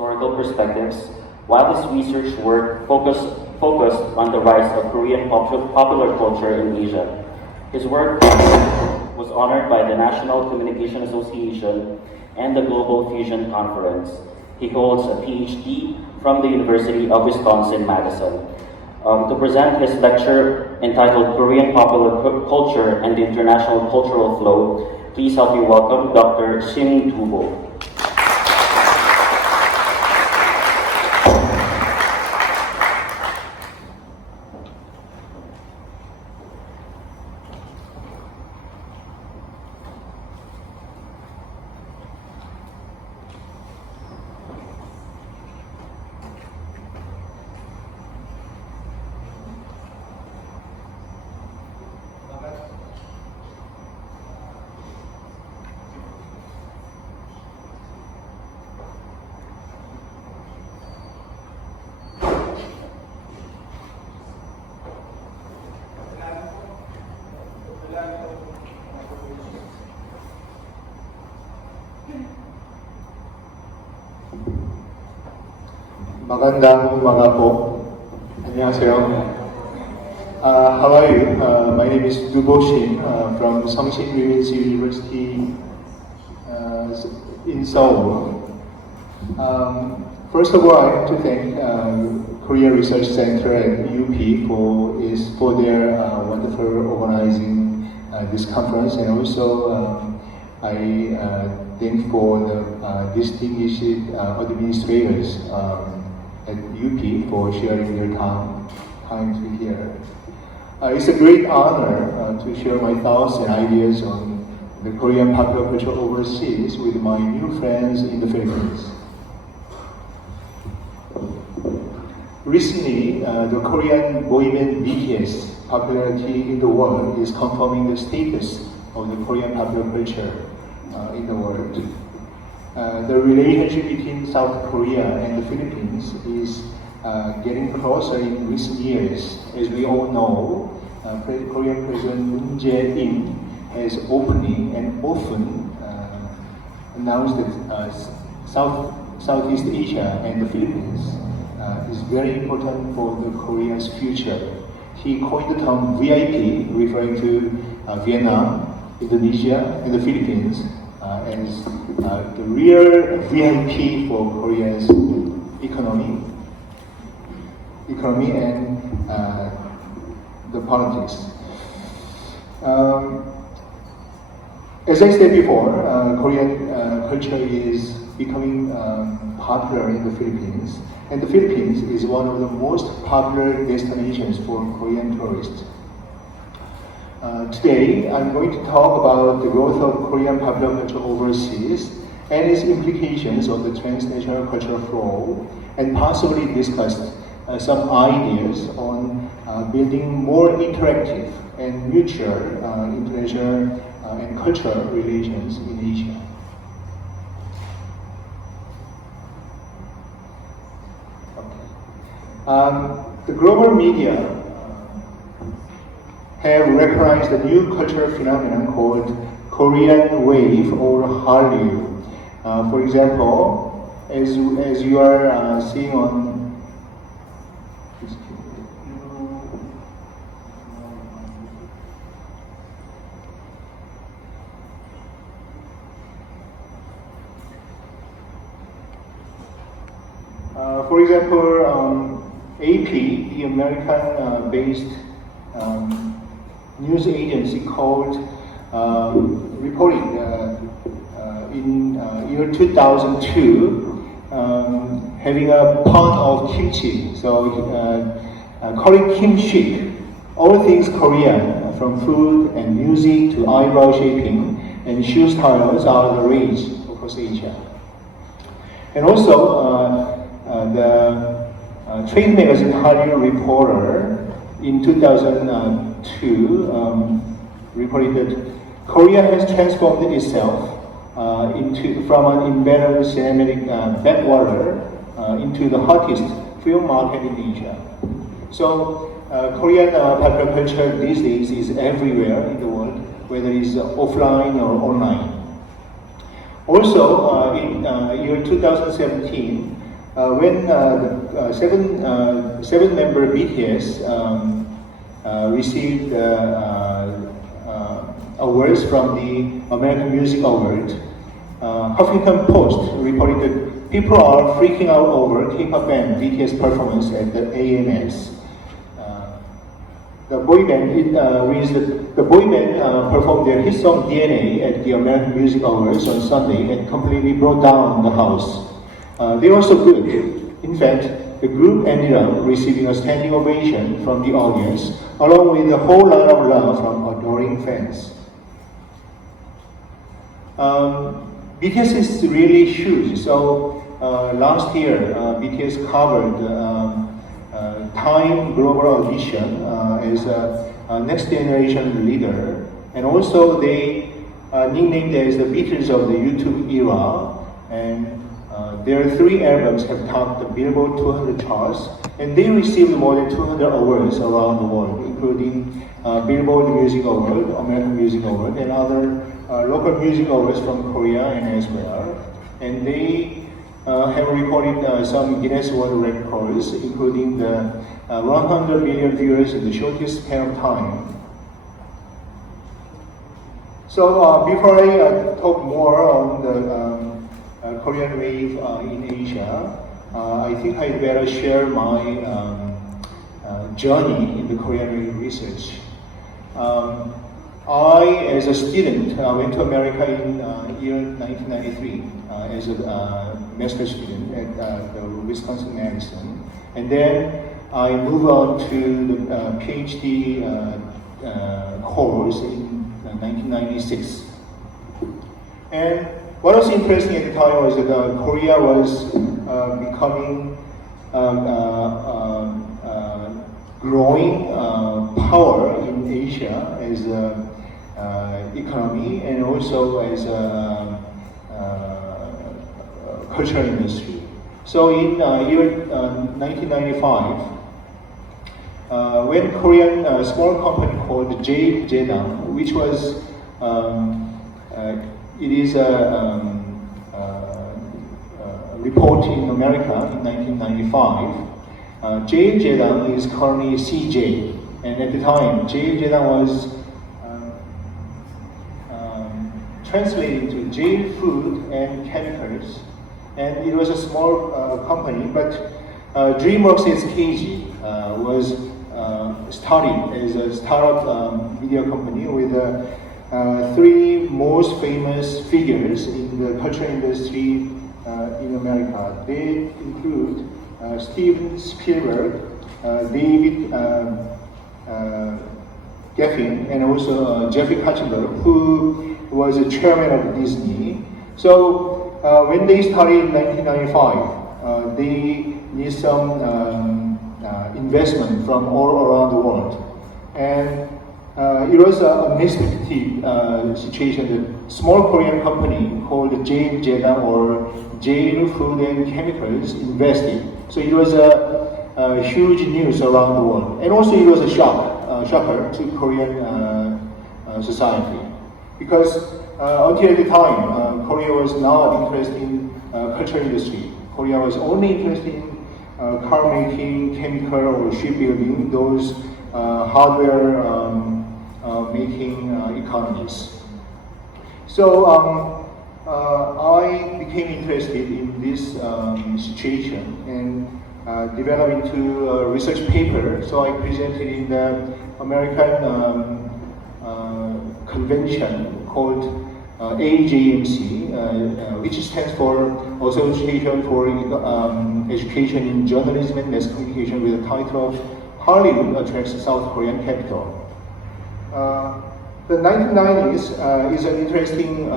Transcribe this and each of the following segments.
historical perspectives, while his research work focused on the rise of Korean popular culture in Asia. His work was honored by the National Communication Association and the Global Fusion Conference. He holds a PhD from the University of Wisconsin-Madison. To present his lecture entitled Korean Popular Culture and the International Cultural Flow, please help me welcome Dr. Shim Doobo. Magandang umaga po. 안녕하세요. How are you? My name is Doobo Shim from Sungshin University in Seoul. First of all, I have to thank Korea Research Center at UP for their wonderful organizing this conference, and also I thank for the distinguished administrators at UP for sharing their time to hear. It's a great honor to share my thoughts and ideas on the Korean popular culture overseas with my new friends in the Philippines. Recently, the Korean boy band BTS popularity in the world is confirming the status of the Korean popular culture in the world. The relationship between South Korea and the Philippines is getting closer in recent years. As we all know, Korean President Moon Jae-in has openly and often announced that Southeast Asia and the Philippines is very important for the Korea's future. He coined the term VIP, referring to Vietnam, Indonesia, and the Philippines as the real VIP for Korea's economy and the politics. As I said before, Korean culture is becoming popular in the Philippines, and the Philippines is one of the most popular destinations for Korean tourists. Today, I'm going to talk about the growth of Korean popular culture overseas and its implications on the transnational cultural flow, and possibly discuss some ideas on building more interactive and mutual international and cultural relations in Asia. Okay. The global media have recognized a new cultural phenomenon called Korean Wave or Hallyu. For example, as you are seeing on for example, AP, the American-based news agency called reported in year 2002 having a pot of kimchi, so calling Kim Chic, all things Korean, from food and music to eyebrow shaping and shoe styles are the rage across Asia. And also the trade magazine Hallyu Reporter in 2002 reported that Korea has transformed itself from an embedded cinematic backwater into the hottest film market in Asia. So Korean popular culture these days is everywhere in the world, whether it's offline or online. Also, in year 2017, when the seven-member BTS received awards from the American Music Award, Huffington Post reported that people are freaking out over K-pop band BTS performance at the AMS. The boy band reads that the boy band performed their hit song DNA at the American Music Awards on Sunday and completely brought down the house. They were so good. In fact, the group ended up receiving a standing ovation from the audience, along with a whole lot of love from adoring fans. BTS is really huge. So last year, BTS covered Time Global Audition as a next generation leader, and also they nicknamed as the Beatles of the YouTube era. And their 3 albums have topped the Billboard 200 charts, and they received more than 200 awards around the world, including Billboard Music Award, American Music Award, and other local music awards from Korea and elsewhere. And they have recorded some Guinness World Records, including the 100 million viewers in the shortest span of time. So before I talk more on the Korean wave in Asia, I think I'd better share my journey in the Korean wave research. I, as a student, went to America in year 1993 as a master's student at the Wisconsin-Madison, and then I moved on to the PhD course in 1996. And what was interesting at the time was that Korea was becoming growing power in Asia as an economy and also as a cultural industry. So in year 1995, when Korean small company called J Jedang, which was it is a report in America in 1995. J Jedang is currently CJ, and at the time J Jedang was translated to J Food and Chemicals, and it was a small company, but DreamWorks SKG was started as a startup media company with 3 most famous figures in the culture industry in America. They include Steven Spielberg, David Geffen, and also Jeffrey Katzenberg, who was a chairman of Disney. So when they started in 1995, they need some investment from all around the world. And it was a unexpected situation that small Korean company called J Jedang or J Food and Chemicals invested. So it was a huge news around the world, and also it was a shocker to Korean society, because until the time Korea was not interested in culture industry. Korea was only interested in car making, chemical or shipbuilding, those hardware making economies. So I became interested in this situation and developed into a research paper. So I presented in the American convention called AJMC, which stands for Association for Education in Journalism and Mass Communication, with the title of Hollywood Attracts South Korean Capital. The 1990s is an interesting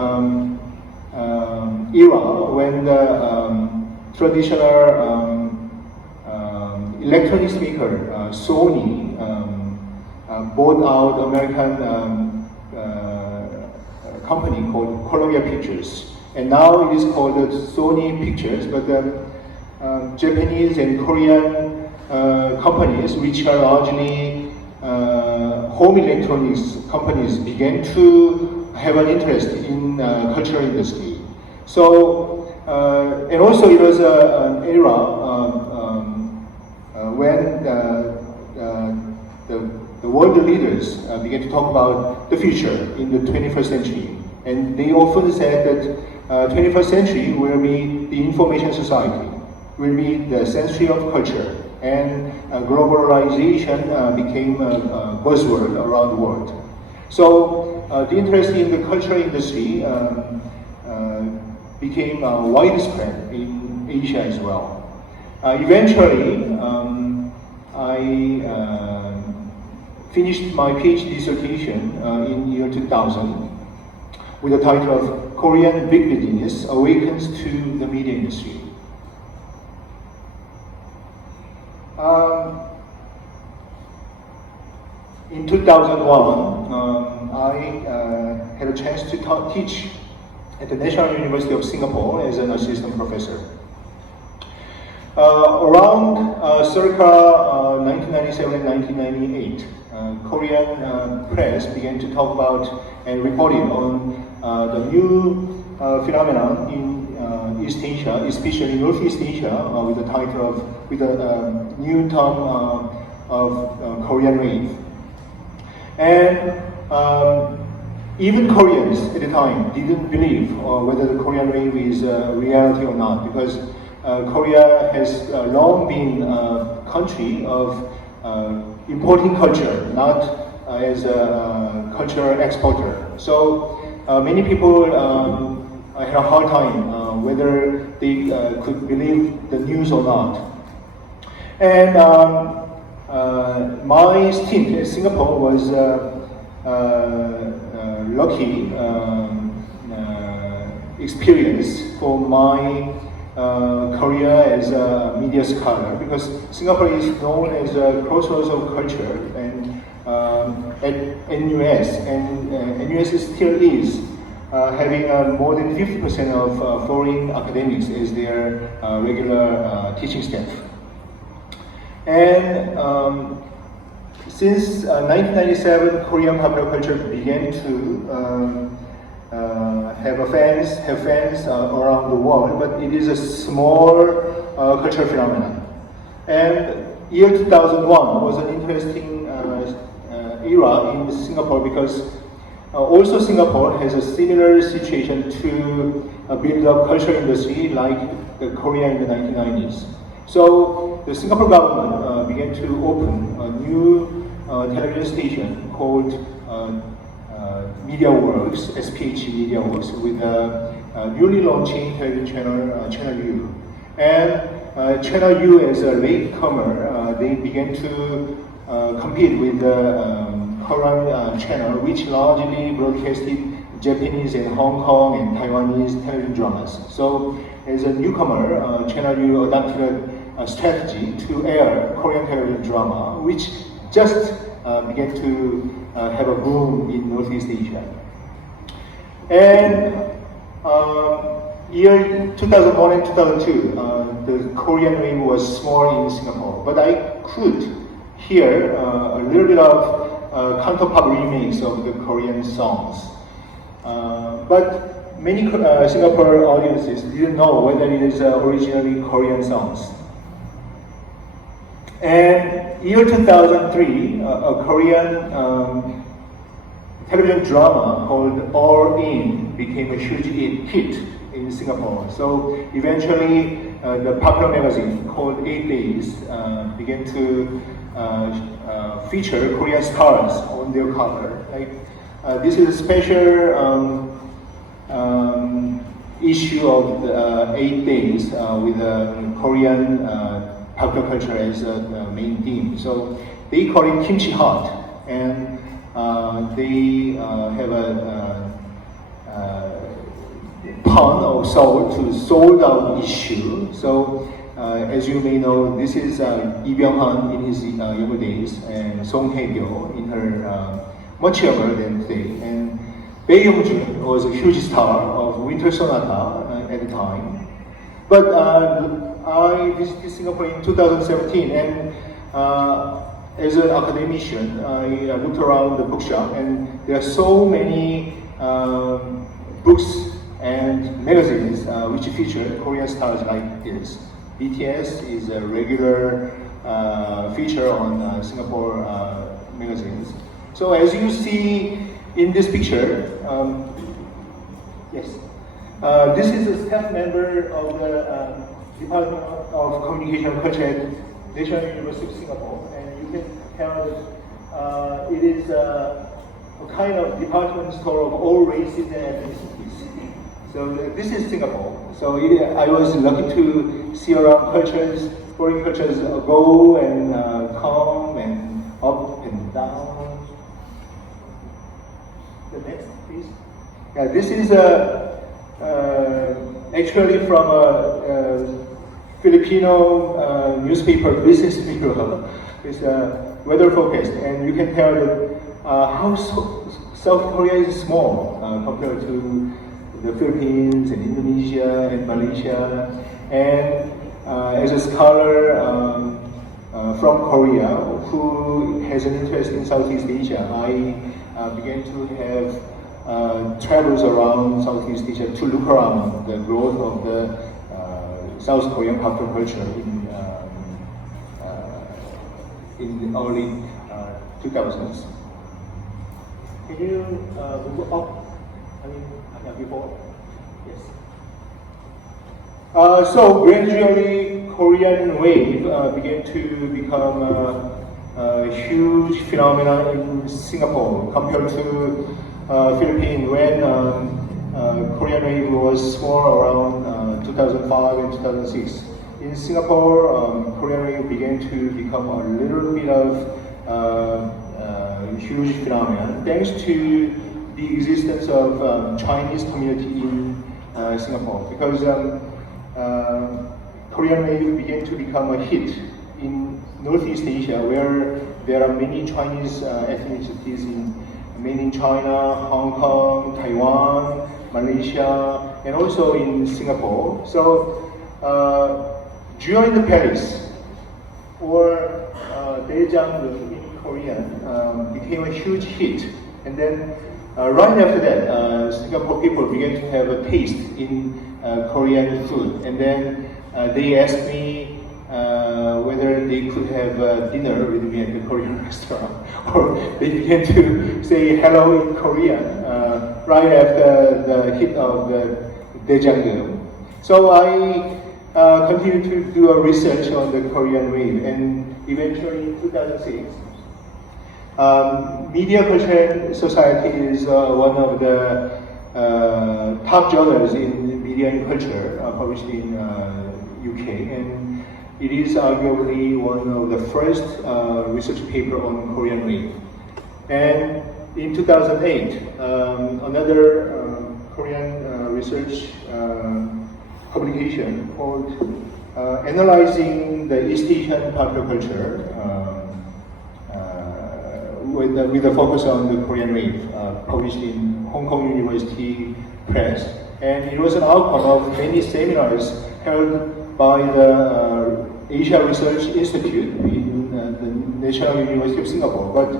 era when the traditional electronics maker Sony bought out American company called Columbia Pictures, and now it is called Sony Pictures. But the Japanese and Korean companies, which are largely home electronics companies, began to have an interest in cultural industry. So and also it was an era when the world leaders began to talk about the future in the 21st century. And they often said that 21st century will be the information society, will be the century of culture, and globalization became a buzzword around the world. So the interest in the cultural industry became widespread in Asia as well. Eventually, I finished my PhD dissertation in year 2000 with the title of Korean Big Business Awakens to the Media Industry. In 2001, I had a chance to teach at the National University of Singapore as an assistant professor. Around circa 1997 and 1998, Korean press began to talk about and reported on the new phenomenon in East Asia, especially Northeast Asia, with the title of, with the new term of Korean Wave. And even Koreans at the time didn't believe whether the Korean Wave is a reality or not, because Korea has long been a country of importing culture, not as a cultural exporter. So many people had a hard time whether they could believe the news or not. And my stint in Singapore was lucky experience for my career as a media scholar, because Singapore is known as a crossroads of culture, and at NUS, and NUS still is having more than 50% of foreign academics as their regular teaching staff. And since 1997, Korean popular culture began to have fans around the world, but it is a small cultural phenomenon. And year 2001 was an interesting era in Singapore, because also Singapore has a similar situation to build up cultural industry like Korea in the 1990s. So the Singapore government began to open a new television station called MediaWorks, SPH MediaWorks, with a newly launching television channel, Channel U. And Channel U, as a latecomer, they began to compete with the Korean channel, which largely broadcasted Japanese and Hong Kong and Taiwanese television dramas. So, as a newcomer, Channel U adopted a strategy to air Korean television drama, which just began to have a boom in Northeast Asia. And year 2001 and 2002, the Korean wave was small in Singapore, but I could hear a little bit of counterpop remakes of the Korean songs. But many Singapore audiences didn't know whether it is originally Korean songs. And year 2003, a Korean television drama called All In became a huge hit in Singapore. So eventually, the popular magazine called 8 Days began to feature Korean stars on their cover. Like, this is a special issue of the 8 Days with Korean popular culture as a main theme. So they call it Kimchi Hot, and they have a pun or sold out issue. So as you may know, this is Lee Byung-hun in his younger days, and Song Hae-kyo in her much younger than today. And Bae Yong-jun was a huge star of Winter Sonata at the time. But I visited Singapore in 2017, and as an academician, I looked around the bookshop, and there are so many books and magazines which feature Korean stars like this. BTS is a regular feature on Singapore magazines. So as you see in this picture, yes, this is a staff member of the Department of Communication and Culture at National University of Singapore, and you can tell that it is a kind of department store of all races and ethnicities. So this is Singapore. So I was lucky to see around cultures, foreign cultures go and come and up and down. The next, please. Yeah, this is actually from a Filipino newspaper, business bureau. It's weather forecast, and you can tell that how South Korea is small compared to the Philippines and Indonesia and Malaysia. And as a scholar from Korea who has an interest in Southeast Asia, I began to have travels around Southeast Asia to look around the growth of the South Korean popular culture in the early 2000s. Can you move up? I mean, before? Yes. So gradually, Korean wave began to become a huge phenomenon in Singapore compared to Philippines when Korean wave was small around 2005 and 2006. In Singapore, Korean wave began to become a little bit of huge phenomenon thanks to the existence of Chinese community in Singapore, because Korean wave began to become a hit in Northeast Asia, where there are many Chinese ethnicities in mainland China, Hong Kong, Taiwan, Malaysia, and also in Singapore. So during the Paris, or Daejang in Korean, became a huge hit, and then right after that, Singapore people began to have a taste in Korean food, and then they asked me whether they could have dinner with me at the Korean restaurant, or they began to say hello in Korean right after the hit of the Daejang. So I continued to do a research on the Korean wave, and eventually in 2006, Media Culture Society is one of the top journals in media and culture published in UK, and it is arguably one of the first research paper on Korean wave. And in 2008, another Korean research publication called Analyzing the East Asian Popular Culture with a focus on the Korean wave, published in Hong Kong University Press. And it was an outcome of many seminars held by the Asia Research Institute in the National University of Singapore. But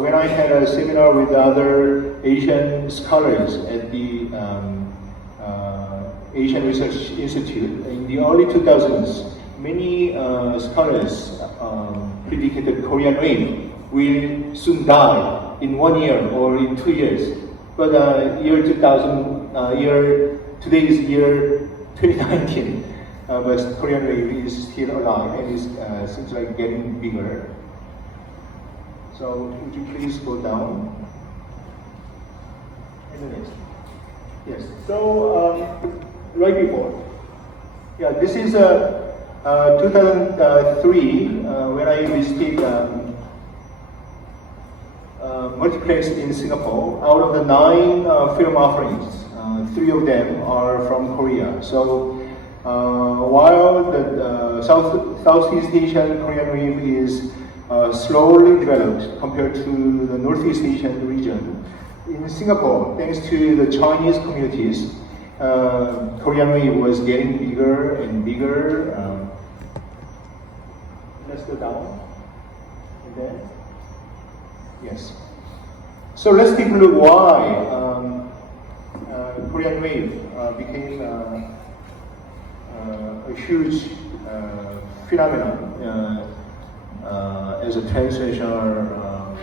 when I had a seminar with other Asian scholars at the Asian Research Institute in the early 2000s, many scholars predicted the Korean wave will soon die in 1 year or in 2 years. But today is year 2019, but Korean wave is still alive and is seems like getting bigger. So would you please go down? And the next. Yes. So right before. Yeah, this is 2003 when I visited multiplex in Singapore. Out of the 9 film offerings, 3 of them are from Korea. So while the Southeast Asian Korean wave is slowly developed compared to the Northeast Asian region, in Singapore, thanks to the Chinese communities, Korean wave was getting bigger and bigger. Let's go down. And then, yes. So let's take a look why Korean wave became a huge phenomenon as a translational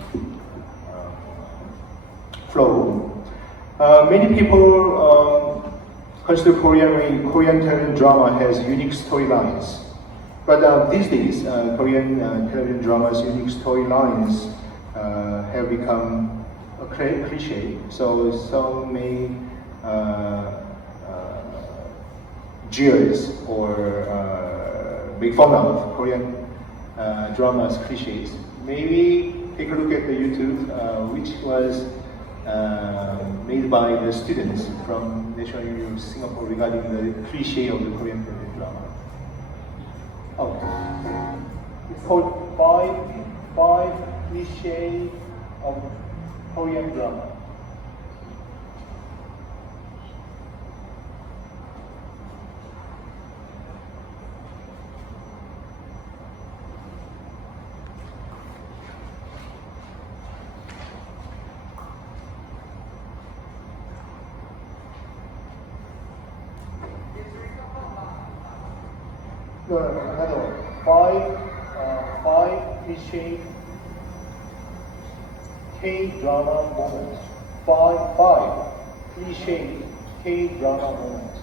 flow. Many people consider Korean television drama has unique storylines. But these days, Korean television drama's unique storylines have become a cliche. So some may jeers or make fun of Korean drama's cliches. Maybe take a look at the YouTube, which was made by the students from National University of Singapore regarding the cliche of the Korean television drama. Oh, it's called five cliches of Korean drama. No, another one. Five cliche K-drama moments. Five cliche K-drama moments.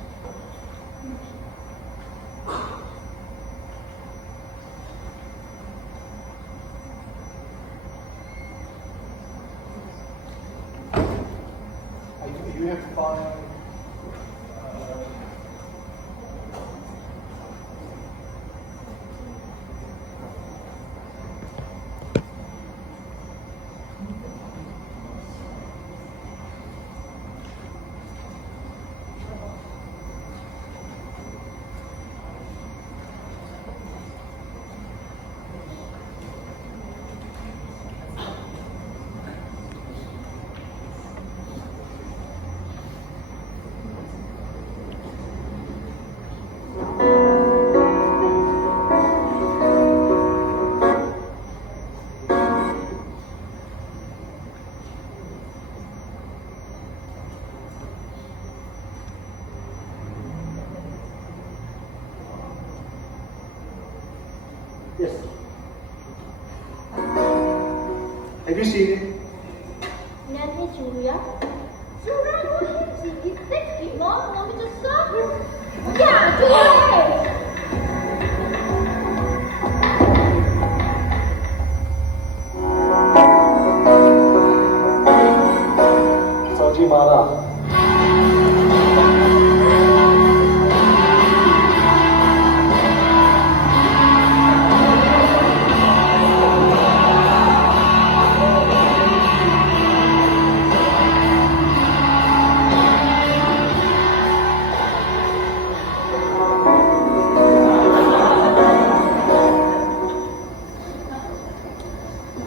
You have to find. Yes. Have you seen it? 난 친구야? 친구라고 했지. 이 새끼 너무 늦었어? 야, 그만해! 싸우지 마라.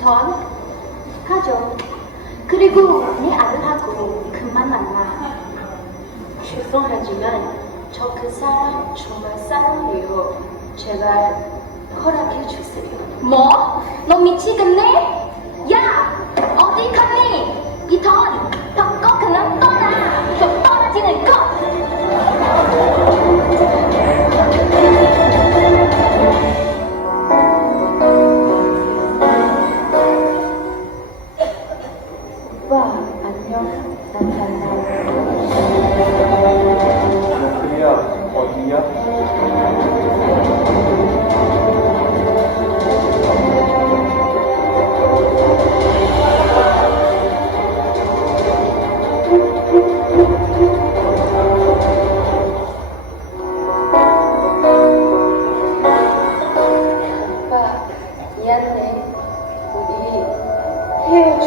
던 가져. 그리고 내 아들하고 그만 만나. 죄송하지만 저 그 사람 정말 사랑해요. 제발 허락해 주세요. 뭐? 너 미치겠네? 야! 어디 갔니? 이 던 바꿔 그냥 떠나. 저 떨어지는 것. 오빠 안녕. 난 간다. 그야 어디야? 오빠 미안해. 우리 헤어져.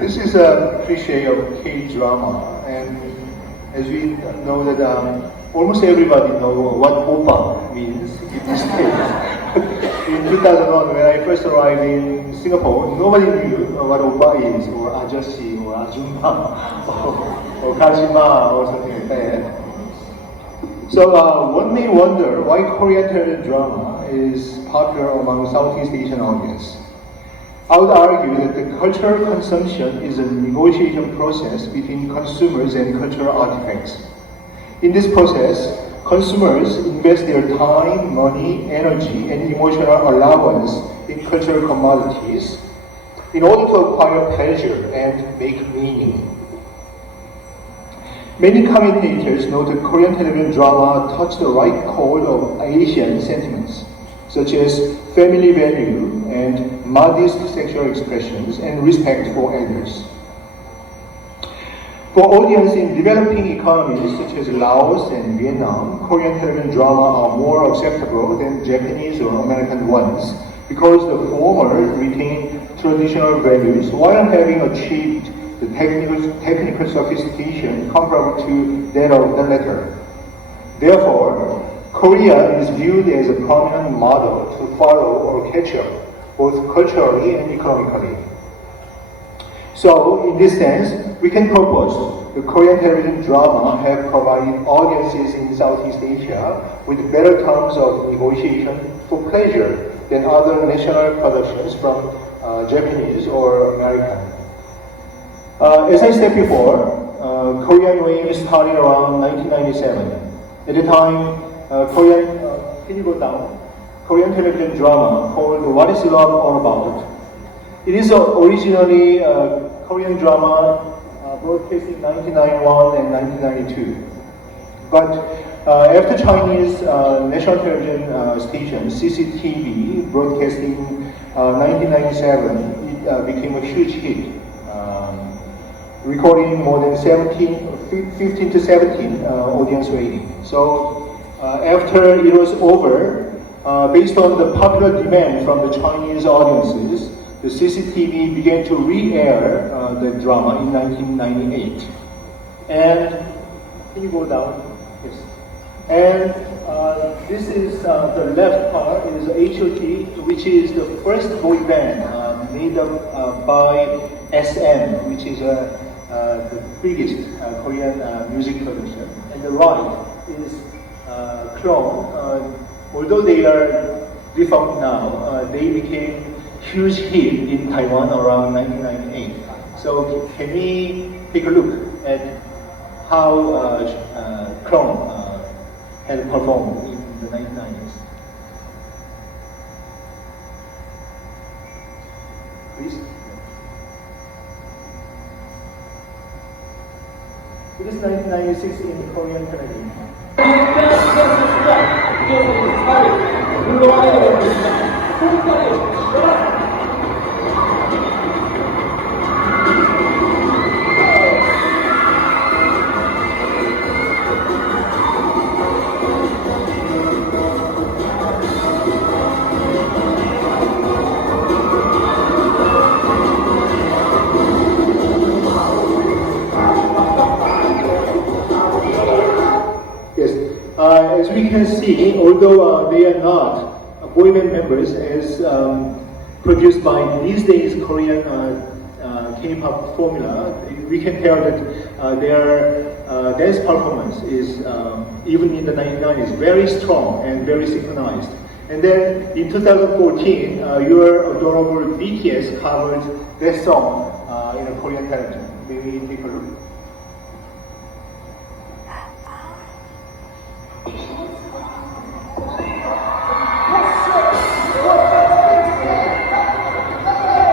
This is a cliche of K-drama, and as we know that almost everybody knows what oppa means in this case. in 2001, when I first arrived in Singapore, nobody knew what oppa is, or ajashi, or ajumma, or kajima, or something like that. So one may wonder why Korean television drama is popular among Southeast Asian audience. I would argue that the cultural consumption is a negotiation process between consumers and cultural artifacts. In this process, consumers invest their time, money, energy, and emotional allowance in cultural commodities in order to acquire pleasure and make meaning. Many commentators note that Korean television drama touched the right chord of Asian sentiments, such as family value and modest sexual expressions and respect for elders. For audience in developing economies such as Laos and Vietnam, Korean television drama are more acceptable than Japanese or American ones because the former retain traditional values while having achieved the technical sophistication comparable to that of the latter. Therefore, Korea is viewed as a prominent model to follow or catch up, both culturally and economically. So, in this sense, we can propose the Korean television drama have provided audiences in Southeast Asia with better terms of negotiation for pleasure than other national productions from Japanese or American. As I said before, Korean Wave started around 1997. At the time, can you go down? Korean television drama called What is Love All About? It is originally a Korean drama broadcast in 1991 and 1992. But after Chinese national television station CCTV broadcast in 1997, it became a huge hit, recording more than 15 to 17 audience rating. So after it was over, based on the popular demand from the Chinese audiences, the CCTV began to re-air the drama in 1998. And can you go down? Yes. And this is the left part is HOT, which is the first boy band made up by SM, which is the biggest Korean music production. And the right is Chrome. Although they are defunct now, they became huge hit in Taiwan around 1998. So can we take a look at how Chrome had performed in the 1990s? Please. It is 1996 in Korean television. As we can see, although they are not boy band members as produced by these days Korean K-pop formula, we can tell that their dance performance is, even in the 1990s, very strong and very synchronized. And then in 2014, your adorable BTS covered that song in a Korean television. Maybe take a look.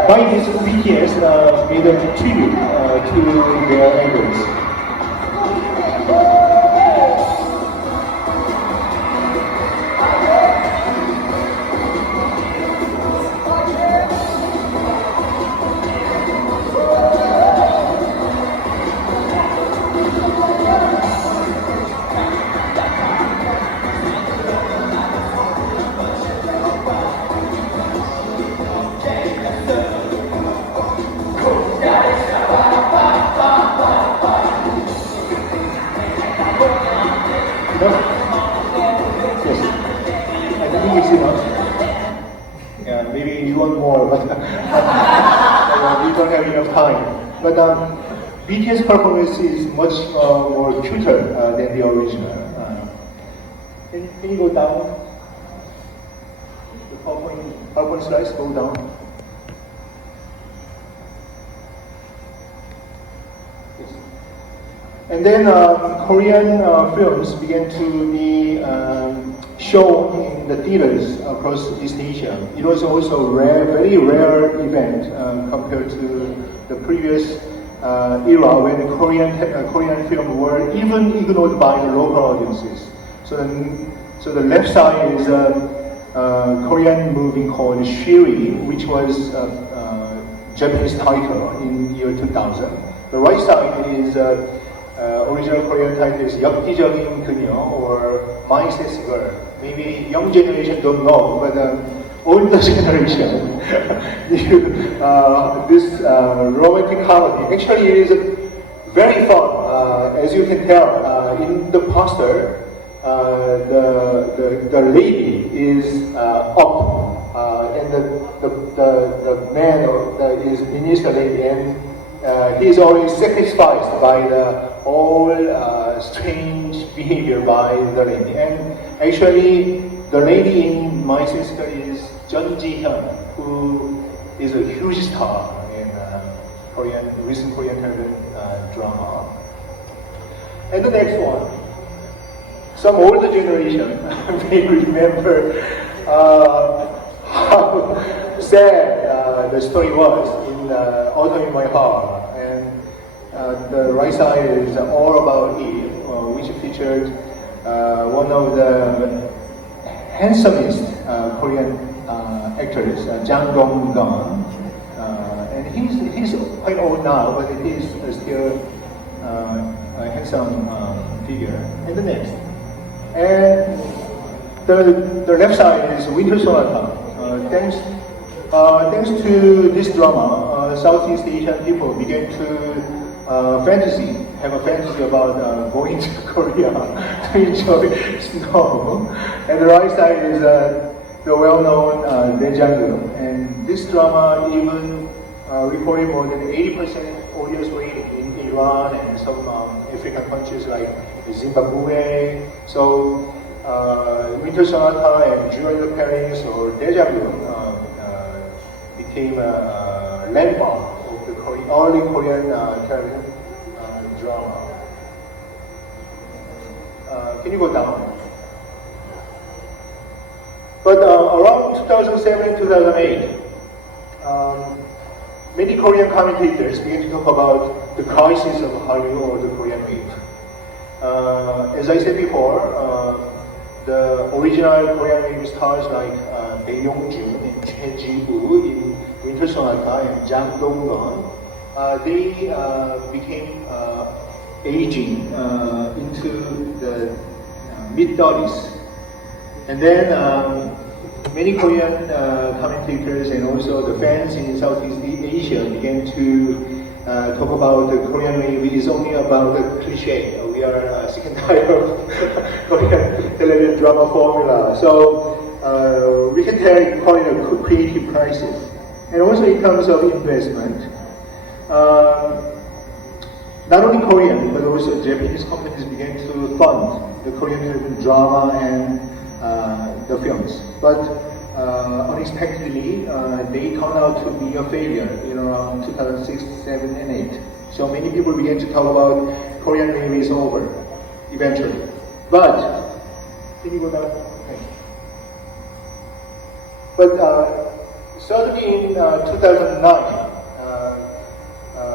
By this, BTS made a tribute to their idols. more, but we don't have enough time. But BTS performance is much more cuter than the original. Can you go down? The PowerPoint slides, go down. Yes. And then Korean films began to be shown in the theaters across East Asia. It was also a very rare event compared to the previous era when Korean films were even ignored by the local audiences. So the left side is a Korean movie called Shiri, which was a Japanese title in year 2000. The right side is original Korean title is 엽기적인 그녀 or My Sassy Girl. Maybe young generation don't know, but older generation knew this romantic comedy. Actually, it is very fun. As you can tell in the poster, the lady is up, and the man is beneath the lady, and he is already sacrificed by the all strange behavior by the lady. And actually, the lady in My Sister is Jeon Ji-hyun, who is a huge star in recent Korean television drama. And the next one, some older generation may remember how sad the story was in Auditorium in My Heart. And the right side is All About Eve, which featured one of the handsomest Korean actors, Jang Dong-gun. And he's quite old now, but he's still a handsome figure. And the next. And the left side is Winter Sonata. Thanks to this drama, Southeast Asian people began to have a fantasy about going to Korea to enjoy snow. And the right side is the well-known Daejang. And this drama even recorded more than 80% audience rating in Iran and some African countries like Zimbabwe. So Winter Sonata and During the Paris or Daejang became a landmark of the early Korean television drama. Can you go down? But around 2007, 2008, many Korean commentators began to talk about the crisis of Hallyu or the Korean wave. As I said before, the original Korean wave stars like Bae Yong-jun and Choi Ji-woo in Winter Sonata and Jang Dong-gun, they became aging into the mid-30s. And then many Korean commentators and also the fans in Southeast Asia began to talk about the Korean wave is only about the cliche. We are sick and tired of Korean television drama formula. So we can call it a creative crisis. And also in terms of investment, not only Korean, but also Japanese companies began to fund the Korean television drama and the films. But unexpectedly, they turned out to be a failure in around 2006, 2007, and 2008. So many people began to talk about Korean wave is over, eventually. But, can you go down? Okay. But certainly in 2009,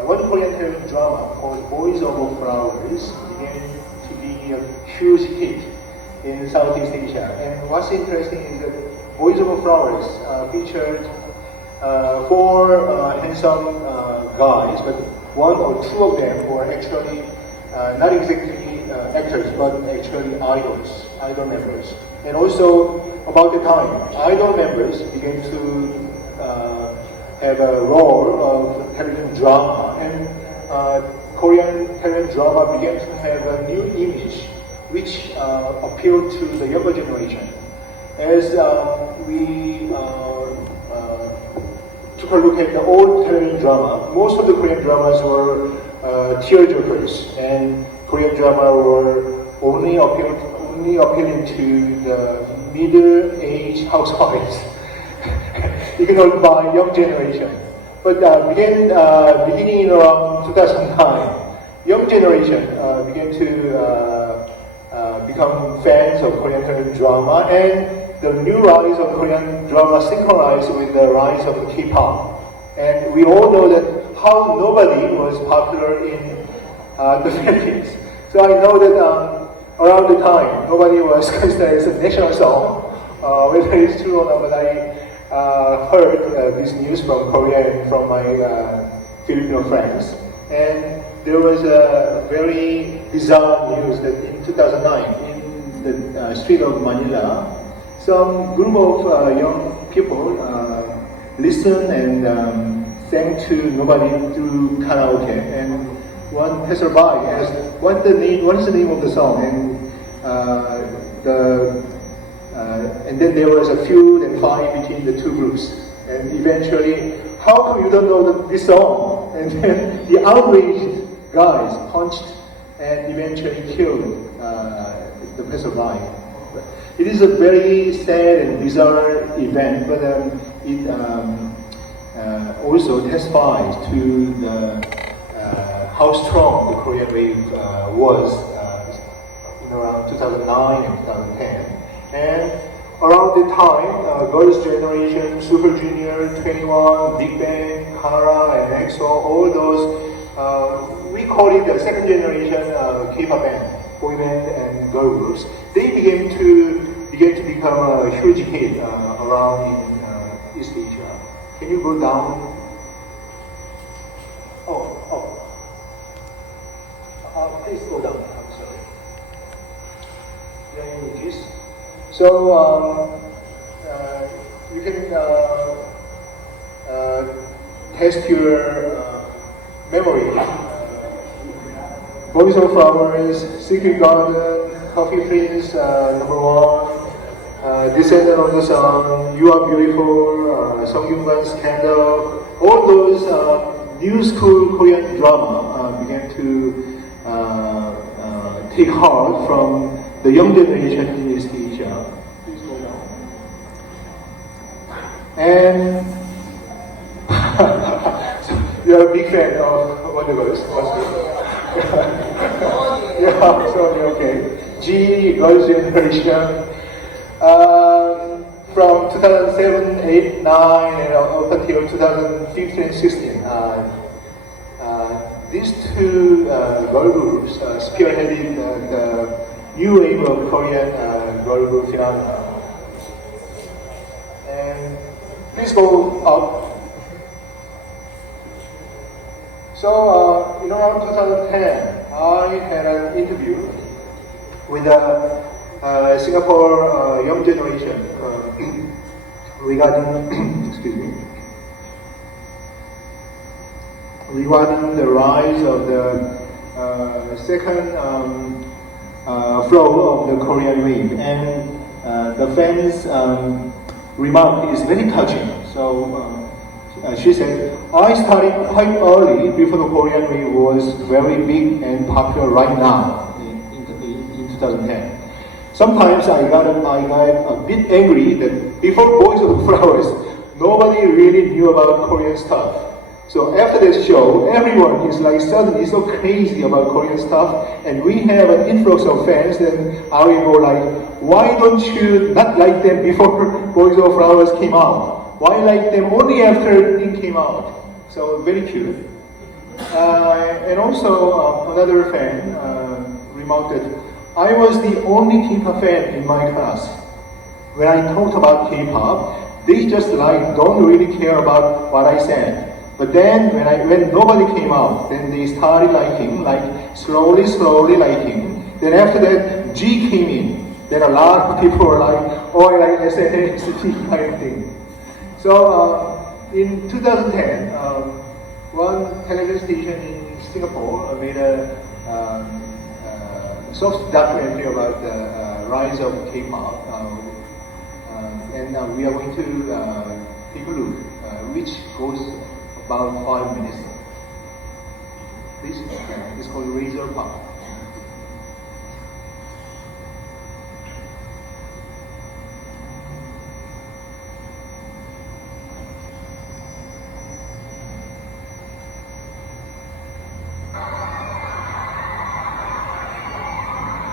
one Korean television drama called Boys Over Flowers began to be a huge hit in Southeast Asia. And what's interesting is that Boys Over Flowers featured four handsome guys, but one or two of them were actually not exactly actors, but actually idol members. And also, about the time, idol members began to have a role of television drama, and Korean television drama began to have a new image, which appealed to the younger generation. As we deeper look at the old Korean drama, most of the Korean dramas were tearjerkers, and Korean drama were only appealing to the middle-aged housewives, ignored by young generation. But beginning in around 2009, young generation began to become fans of Korean drama, and the new rise of Korean drama synchronized with the rise of K-pop. And we all know that how nobody was popular in the Philippines. So I know that around the time, nobody was considered as a national song, whether it's true or not, but I heard this news from Korea and from my Filipino friends. And there was a very bizarre news that in 2009, in the street of Manila, some group of young people listened and sang to nobody through karaoke. And one passerby asked, what is the name of the song? And then there was a feud and fight between the two groups. And eventually, how come you don't know this song? And then the outraged guys punched and eventually killed the passerby. It is a very sad and bizarre event, but it also testifies to how strong the Korean wave was in around 2009 and 2010. And around the time, Girls' Generation, Super Junior, 21, Big Bang, Kara, and EXO, all those, we call it the second generation K-pop band, boy band and girl groups. They began to become a huge hit around in East Asia. Can you go down? Please go down. I'm sorry. Yeah, images. So you can test your memory. Boys of Flowers, Secret Garden, Coffee Prince, number 1, Descendant of the Sun, You Are Beautiful, Song Yun-ban's Scandal. All those new school Korean drama began to take heart from the young generation in East Asia. Please go down. And you're a big fan of Wonder Girls, yeah, so okay. G, Girls' Generation. From 2007, 8, 9, and up until 2015 and 16. These two girl groups spearheaded the new wave of Korean girl group phenomena. And please go up. So in around 2010, I had an interview with a Singapore young generation regarding, excuse me, regarding the rise of the second flow of the Korean wave, and the fans' remark is very touching. So she said, I started quite early before the Korean wave was very big and popular right now in 2010. Sometimes I got a bit angry that before Boys of Flowers, nobody really knew about Korean stuff. So after this show, everyone is like suddenly so crazy about Korean stuff, and we have an influx of fans. Then I will go like, why don't you not like them before Boys of Flowers came out? Why like them only after it came out? So very cute. And also another fan remarked that I was the only K-pop fan in my class. When I talked about K-pop, they just like don't really care about what I said. But then when nobody came out, then they started liking, like slowly liking. Then after that, G came in. Then a lot of people were like, oh, like SNST kind of thing. So in 2010, one television station in Singapore made a soft documentary about the rise of K-pop, and we are going to take a look which goes about 5 minutes. This is called Razor Pop.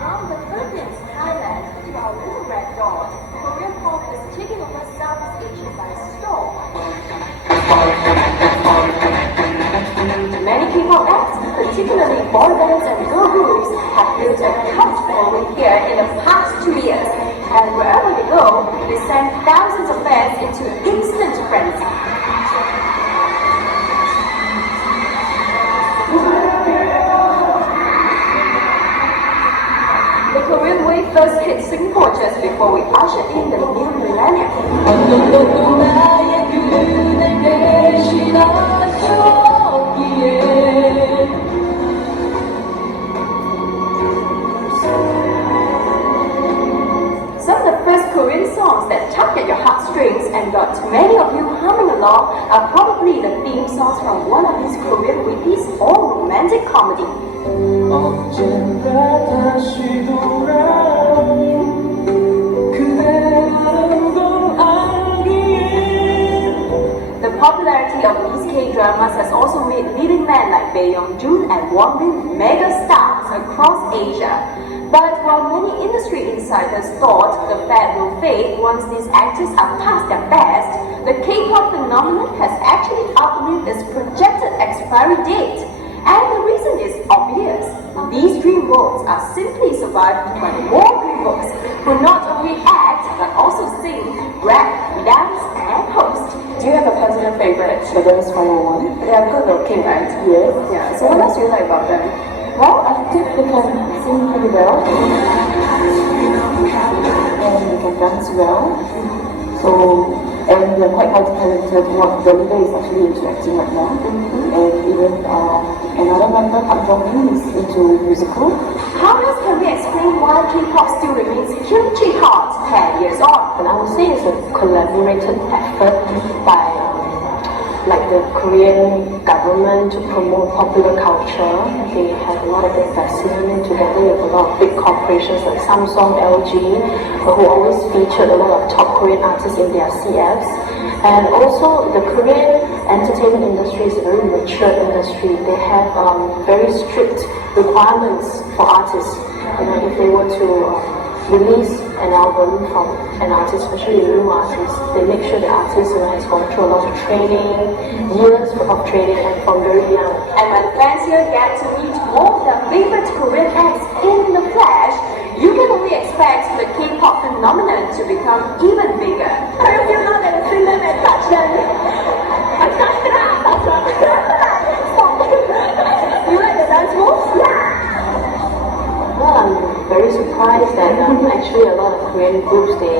From the Philippines, Thailand to our little red dot, Korean pop is taking over Southeast Asia by storm. Many K-pop acts, particularly boy bands and girl groups, have built a cult following here in the past 2 years. And wherever they go, they send thousands of fans into instant frenzy. The Korean wave first hit Singapore just before we ushered in the new millennium. Some of the first Korean songs that tugged at your heartstrings and got many of you humming along are probably the theme songs from one of these Korean wikis or romantic comedy. 언젠가 다시 돌아오니 그대 알고 알기에. The popularity of these K-dramas has also made leading men like Bae Young-joon and Won Bin mega stars across Asia. But while many industry insiders thought the fad will fade once these actors are past their best, the K-pop phenomenon has actually outlived its projected expiry date. And the reason is obvious. These dream worlds are simply survived by the more dreamers who not only act but also sing, rap, dance, and host. Do you have a personal favorite for those 501? They are good looking, right? Yes. Yeah. So what else do you like about them? Well, I think they can sing pretty well. And they can dance well. And they're quite multi-talented. The leader is actually into acting right now. And even another member, Park Jong-min, is into musical. How else can we explain why K-pop still remains kimchi hot 10 years on? And I would say it's a collaborated effort by like the Korean government to promote popular culture. They have a lot of investment together with a lot of big corporations like Samsung, LG, who always featured a lot of top Korean artists in their CFs. And also the Korean entertainment industry is a very mature industry. They have very strict requirements for artists. You know, if they were to release an album from an artist, especially a new artist, they make sure the artist has gone through a lot of training, years of training, and from very young. And when fans here get to meet more of their favorite Korean acts in the flesh, you can only expect the K-pop phenomenon to become even bigger. How do you know that I sing them and touch them? I touched it out! You like the dance moves? Yeah! Well, I'm very surprised that actually a lot of Korean groups, they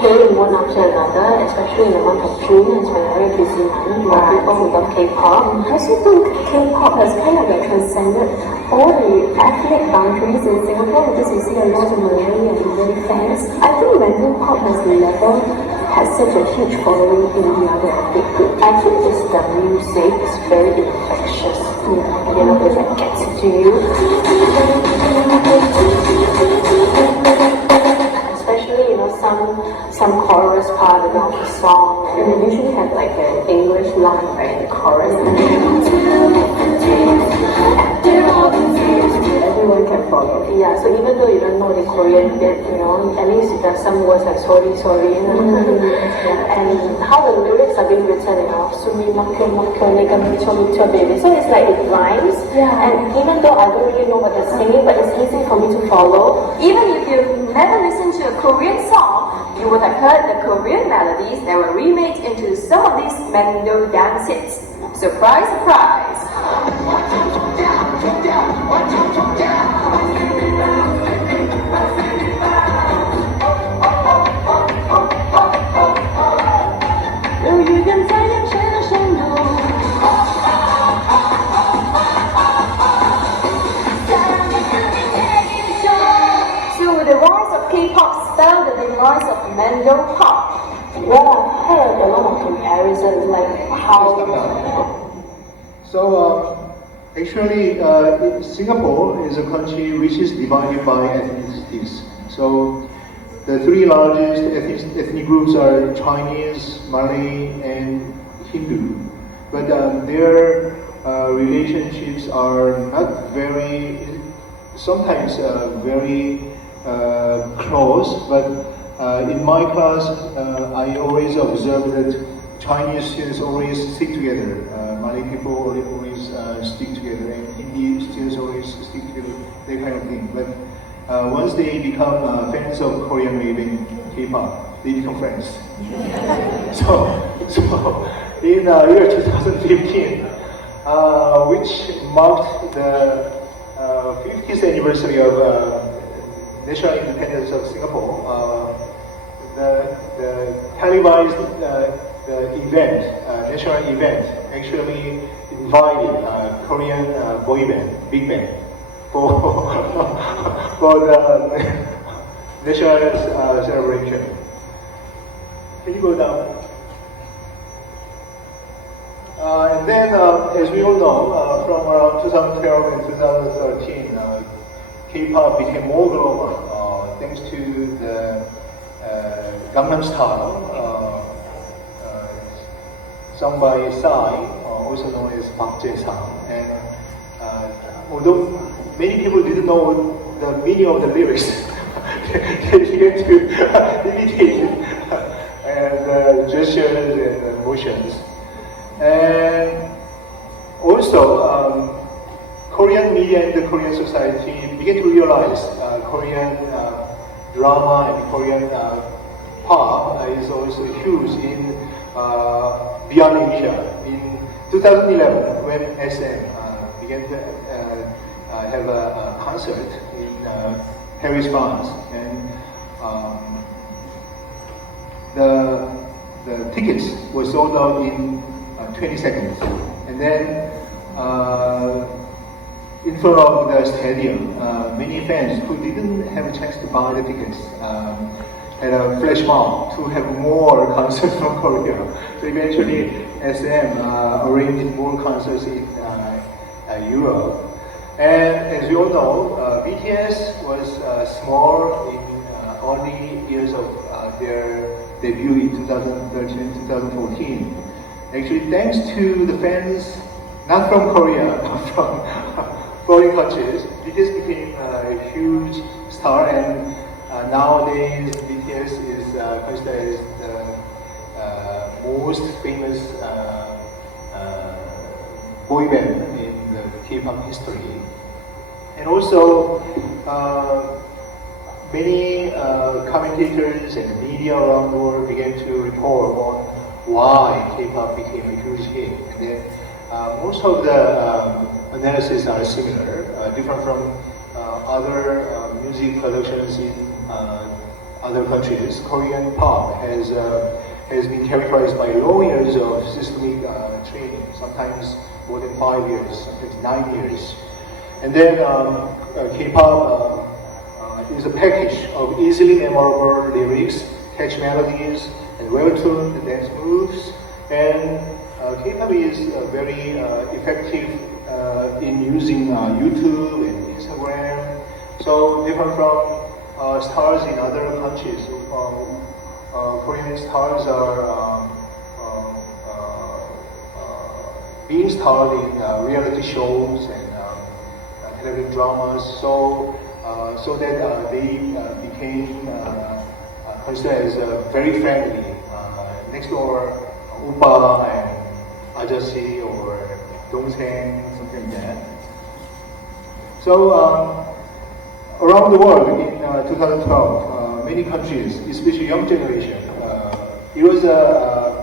came one after another, especially in the month of June. It's been a very busy month for people who love K-pop. I also think K-pop has kind of like transcended all the ethnic boundaries in Singapore because we see a lot of Malay and Indian fans. I think Mandarin pop has such a huge following in the other ethnic groups. I think it's the music is very infectious. You know, it like gets into you. Especially, you know, some chorus part of the song, and they usually have like an English line, right, in the chorus. Everyone can follow. Yeah, so even though you don't know the Korean bit, you know, at least there's some words like sorry, you know. And how the lyrics are being written, you know, sumi makyo makyo nega micho micho baby. So it's like it rhymes. Yeah. And even though I don't really know what they're saying, but it's easy for me to follow. Even if you've never listened to a Korean song, you would have heard the Korean melodies that were remade into some of these Mendo dance hits. Surprise, surprise! So the rise of K-pop spelled the demise of Mendo pop. Well, I've heard a lot of comparisons, like how. So actually, Singapore is a country which is divided by ethnicities. So the three largest ethnic groups are Chinese, Malay, and Hindu. But their relationships are not very, sometimes very close. But in my class, I always observe that Chinese students always stick together. Malay people always stick together, and Hindi students always stick together, that kind of thing. But once they become fans of Korean rap and K-pop, they become friends. so in year 2015, which marked the 50th anniversary of national independence of Singapore, the televised the event, national event, actually invited Korean boy band, big band, for for the national celebration. Can you go down? And then, as we all know, from around 2012 and 2013, K-pop became more global thanks to the Gangnam Style, sung by Psy, also known as Park Jae-sang. And although many people didn't know the meaning of the lyrics, they began to imitate it, and gestures and motions. And also, Korean media and the Korean society began to realize Korean drama and Korean pop is also huge in beyond Asia. In 2011, when SM began to have a concert in Paris, France, and the tickets were sold out in 20 seconds. And then in front of the stadium, many fans who didn't have a chance to buy the tickets had a flash mob to have more concerts from Korea. So eventually SM arranged more concerts in Europe. And as you all know, BTS was small in early years of their debut in 2013 and 2014. Actually, thanks to the fans, not from Korea, but from foreign countries, BTS became a huge star, and nowadays BTS is considered as the most famous boy band in the K-pop history. And also, many commentators and media around the world began to report on why K-pop became a huge hit. And then most of the analysis are similar, different from other music productions in other countries. Korean pop has been characterized by long years of systemic training, sometimes more than 5 years, sometimes 9 years. And then K-pop is a package of easily memorable lyrics, catchy melodies, and well-tuned dance moves. And K-pop is very effective in using YouTube and Instagram. So different from stars in other countries, Korean stars are being starred in reality shows and television dramas, so that they became considered as very friendly. Next door, Oppa and Ajasi or Dongsen, something like that. So around the world in 2012, many countries, especially young generation, it was a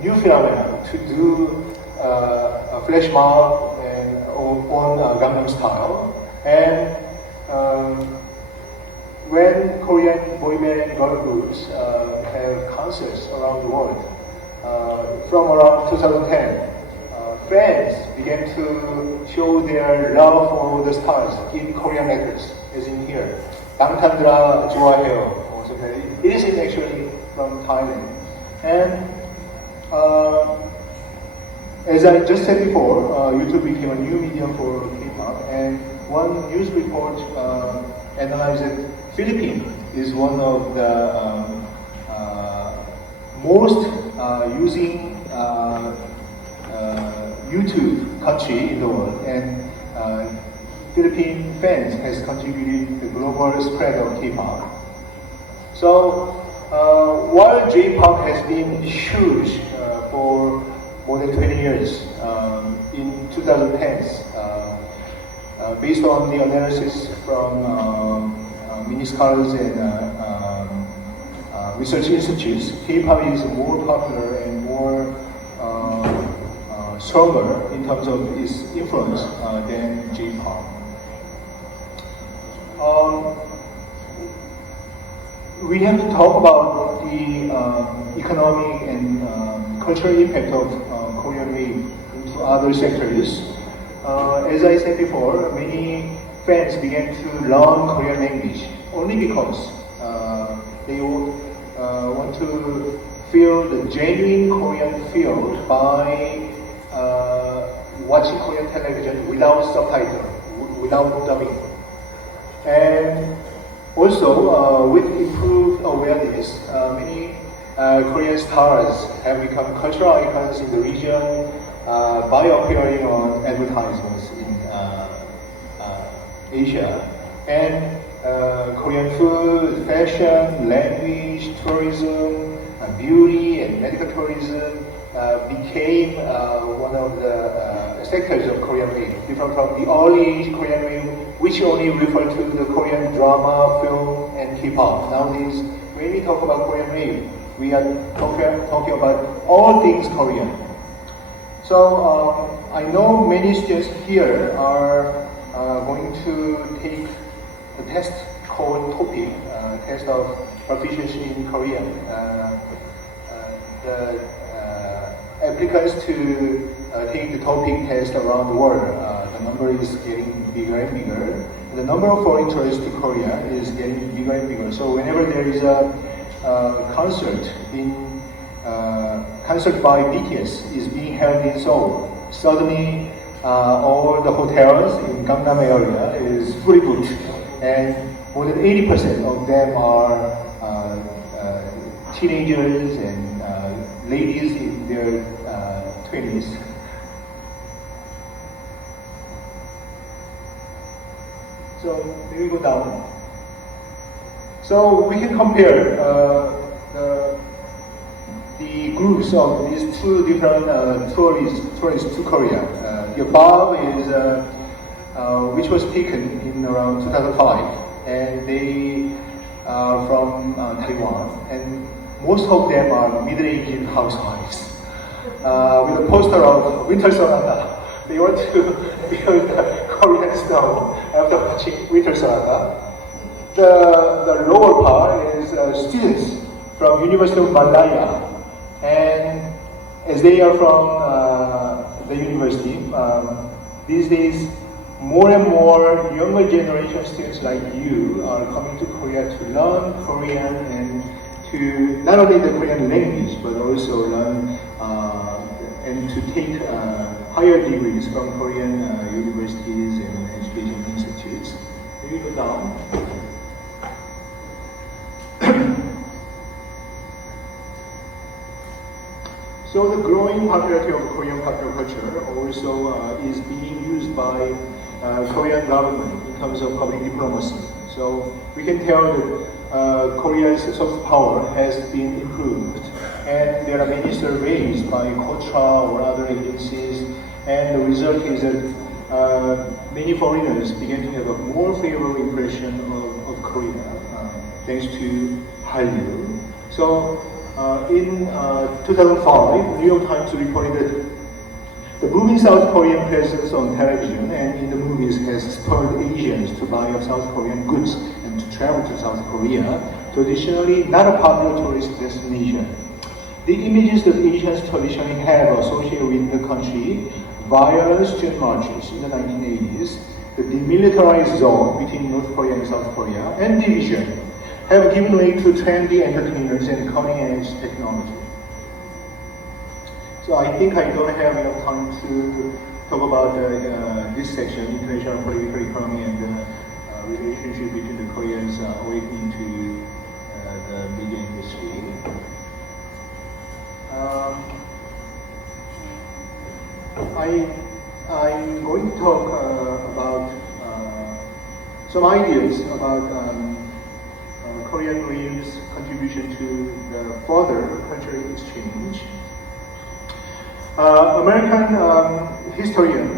new phenomenon to do a flash mob and on Gangnam Style. And when Korean boy band and girl groups have concerts around the world, from around 2010, fans began to show their love for the stars in Korean records, as in here. Bangtan들아 좋아해요, or also very. It is actually from Thailand, and as I just said before, YouTube became a new medium for K-pop, and one news report analyzed that Philippines is one of the most using YouTube country in the world, and Philippine fans has contributed to the global spread of K-pop. So while J-pop has been huge for more than 20 years, in 2010s, based on the analysis from many scholars and research institutes, K-pop is more popular and more stronger in terms of its influence than J-pop. We have to talk about the economic and cultural impact of Korean wave into other sectors. As I said before, many fans began to learn Korean language only because they want to feel the genuine Korean feel by watching Korean television without subtitle, without dubbing. And also, with improved awareness, many Korean stars have become cultural icons in the region by appearing on advertisements in Asia. And Korean food, fashion, language, tourism, beauty, and medical tourism became one of the sectors of Korean wave, different from the early Korean wave, which only referred to the Korean drama, film, and K-pop. Nowadays, when we talk about Korean wave, we are talking about all things Korean. So I know many students here are going to take a test called TOPIK, test of proficiency in Korean. The applicants to take the TOPIK test around the world, the number is getting bigger and bigger. The number of foreign tourists to Korea is getting bigger and bigger. So whenever there is a concert by BTS is being held in Seoul, suddenly all the hotels in Gangnam area is fully booked, and more than 80% of them are teenagers and ladies in their 20s. So maybe go down. So we can compare the groups of these two different tourists to Korea. The above is which was taken in around 2005, and they are from Taiwan, and most of them are middle-aged housewives with a poster of Winter Sonata. They want to feel the Korean snow after watching Winter Sonata. The lower part is students from University of Malaya, and as they are from the university, these days more and more younger generation students like you are coming to Korea to learn Korean and to not only the Korean language but also learn and to take higher degrees from Korean universities and education institutes. Maybe go down. So the growing popularity of Korean popular culture also is being used by Korean government in terms of public diplomacy. So we can tell that Korea's soft power has been improved, and there are many surveys by Kotra or other agencies, and the result is that many foreigners began to have a more favorable impression of Korea thanks to Hallyu. So in 2005, New York Times reported that the booming South Korean presence on television and in the movies has spurred Asians to buy up South Korean goods and to travel to South Korea, traditionally not a popular tourist destination. The images that Asians traditionally have associated with the country via student marches in the 1980s, the demilitarized zone between North Korea and South Korea, and division, have given way to trendy entertainers and cutting-edge technology. So I think I don't have enough time to talk about this section, international political economy and the relationship between the Koreans awakening to the media industry. I'm going to talk about some ideas about Korean Wave's contribution to the further cultural exchange. American historian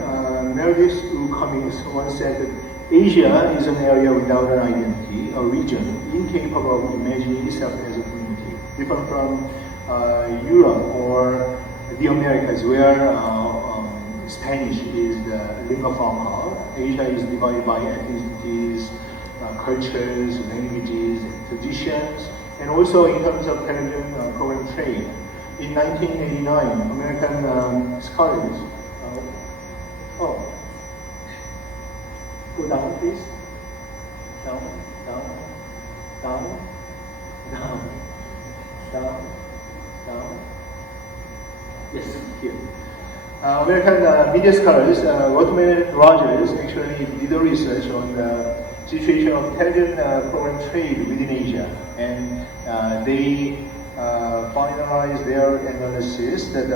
Meredith Cummings once said that Asia is an area without an identity, a region incapable of imagining itself as a community, different from Europe or the Americas, where Spanish is the lingua franca. Asia is divided by ethnicities, cultures, languages, traditions, and also in terms of television program trade. In 1989, American scholars, go down please, down, down, down, down, down, down, yes, here. American media scholars, Waterman and Rogers, actually did a research on the situation of television program trade within Asia, and they finalized their analysis that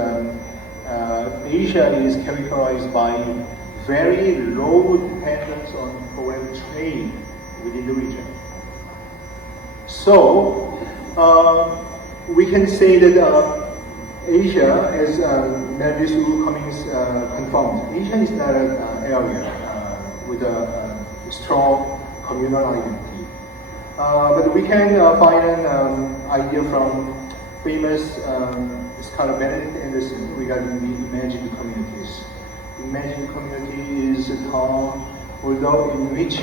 Asia is characterized by very low dependence on program trade within the region. So we can say that Asia, as Meredith Cummings confirmed, Asia is not an area with a strong communal identity. But we can find an idea from famous scholar Benedict Anderson regarding the imagined communities. Imagined community is a term in which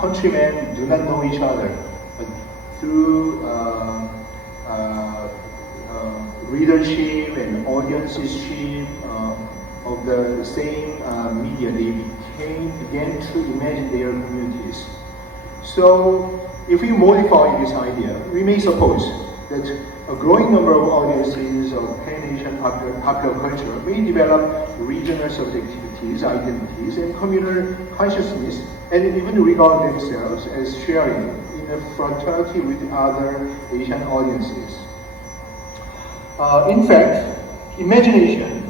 countrymen do not know each other, but through readership and audienceship of the same media, they began to imagine their communities. So, if we modify this idea, we may suppose that a growing number of audiences of pan-Asian popular culture may develop regional subjectivities, identities, and communal consciousness, and even regard themselves as sharing in a fraternity with other Asian audiences. In fact, imagination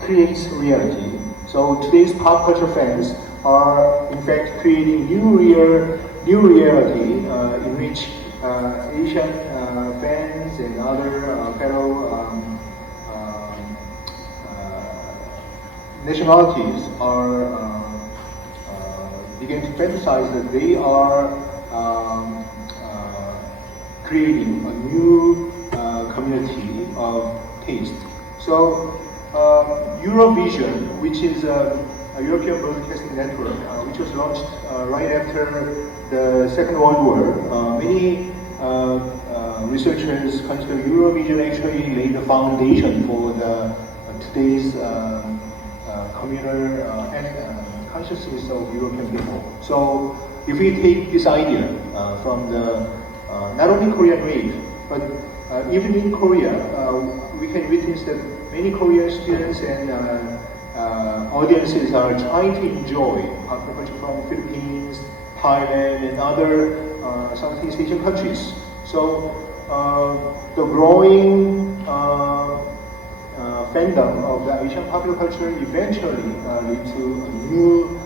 creates reality. So today's pop culture fans are in fact creating new reality in which Asian fans and other fellow nationalities are begin to fantasize that they are creating a new community of taste. So Eurovision, which is a European broadcasting network, which was launched right after the Second World War, many researchers consider Eurovision actually laid the foundation for today's communal consciousness of European people. So if we take this idea from the not only Korean wave, but even in Korea, we can witness that many Korean students and audiences are trying to enjoy popular culture from Philippines, Thailand, and other Southeast Asian countries. So the growing fandom of the Asian popular culture eventually lead to a new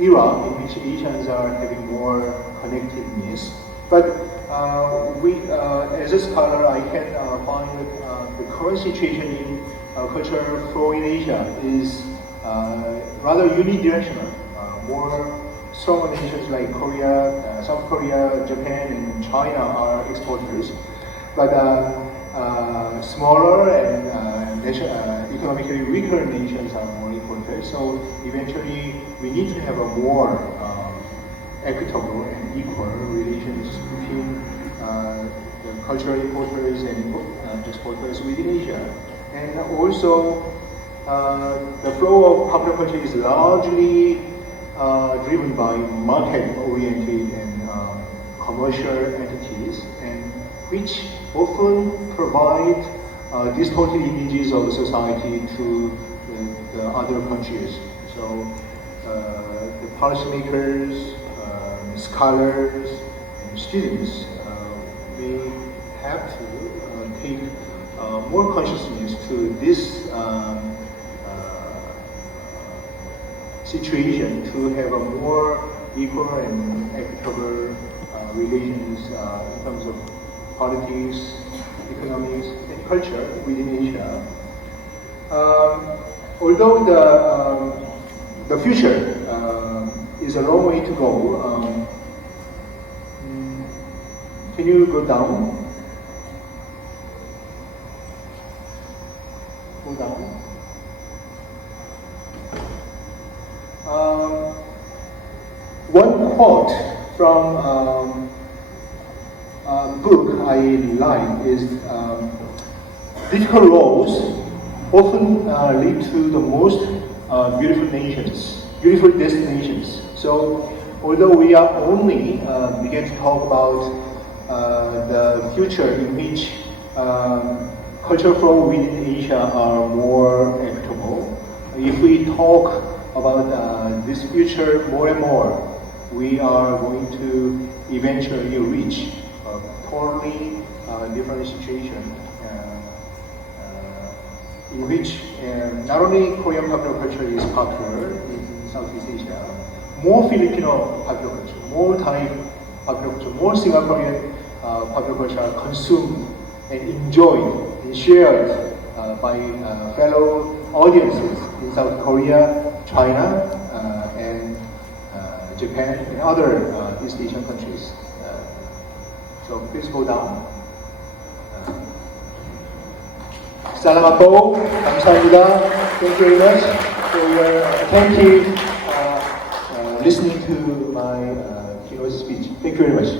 era in which Asians are having more connectedness. But as a scholar, I can find that the current situation in cultural flow in Asia is rather unidirectional. More stronger nations like Korea, South Korea, Japan, and China are exporters, but smaller and economically weaker nations are more importers. So eventually, we need to have a more equitable and equal relations between the cultural importers and exporters within Asia. And also, the flow of popular culture is largely driven by market-oriented and commercial entities, and which often provide distorted images of society to the other countries. So the policymakers, scholars, and students may have to take more consciousness to this situation to have a more equal and equitable relations in terms of politics, economics, and culture within Asia. Although the future is a long way to go, can you go down? Go down. One quote from a book I like is difficult roads often lead to the most beautiful nations, beautiful destinations. So although we are only begin to talk about the future in which cultural flow within Asia are more equitable, if we talk about this future more and more, we are going to eventually reach a totally different situation in which not only Korean popular culture is popular in Southeast Asia, more Filipino popular culture, more Thai popular culture, more Singaporean popular culture are consumed and enjoyed and shared by fellow audiences in South Korea, China, and Japan, and other East Asian countries. So please go down. Salamat po. 감사합니다. Thank you very much for your attentive listening to my keynote speech. Thank you very much.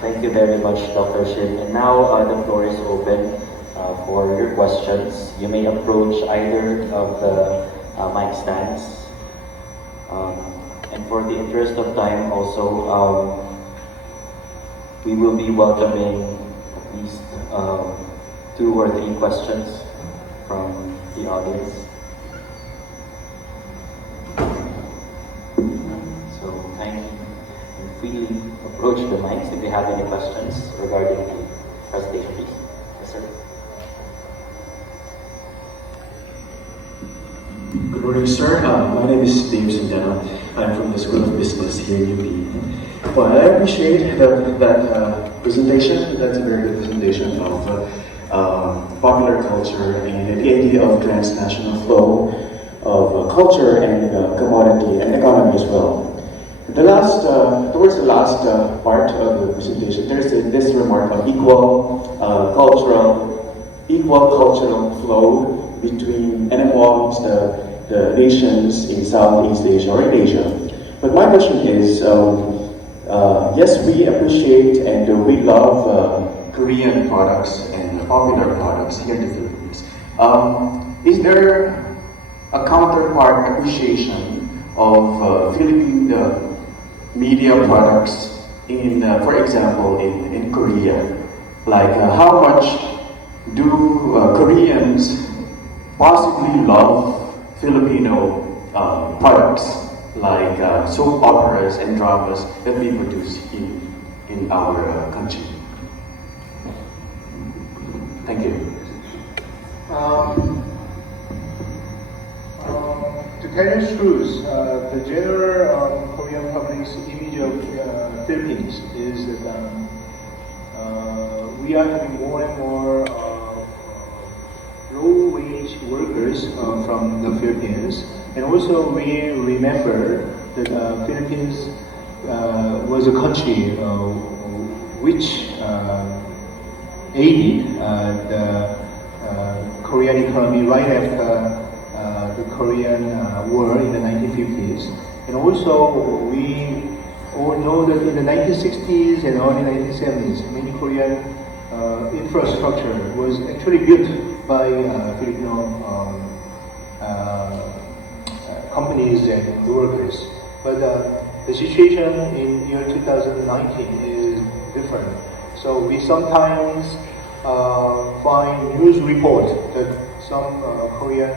Thank you very much, Dr. Shim. And now the floor is open for your questions. You may approach either of the mic stands. And for the interest of time also, we will be welcoming at least 2 or 3 questions from the audience. So kindly and freely approach the mics if you have any questions regarding the presentation, please. Yes, sir. Good morning, sir. My name is Dave Sindano. I'm from the School of Business here in UP. Well, I appreciate that presentation. That's a very good presentation of popular culture and the idea of transnational flow of culture and commodity and economy as well. Towards the last part of the presentation, there's this remark of equal cultural flow between and amongst the nations in Southeast Asia or in Asia. But my question is, yes, we appreciate and we love Korean products and popular products here in the Philippines. Is there a counterpart appreciation of Philippine media products in, for example, in Korea? Like how much do Koreans possibly love Filipino products like soap operas and dramas that we produce in our country? Thank you. To tell you the truth, the general Korean public's image of Philippines is that we are having more and more low-wage workers from the Philippines, and also we remember that Philippines was a country which aided the Korean economy right after the Korean War in the 1950s. And also we all know that in the 1960s and early 1970s, many Korean infrastructure was actually built by Filipino companies and workers. But the situation in year 2019 is different. So we sometimes find news reports that some Korean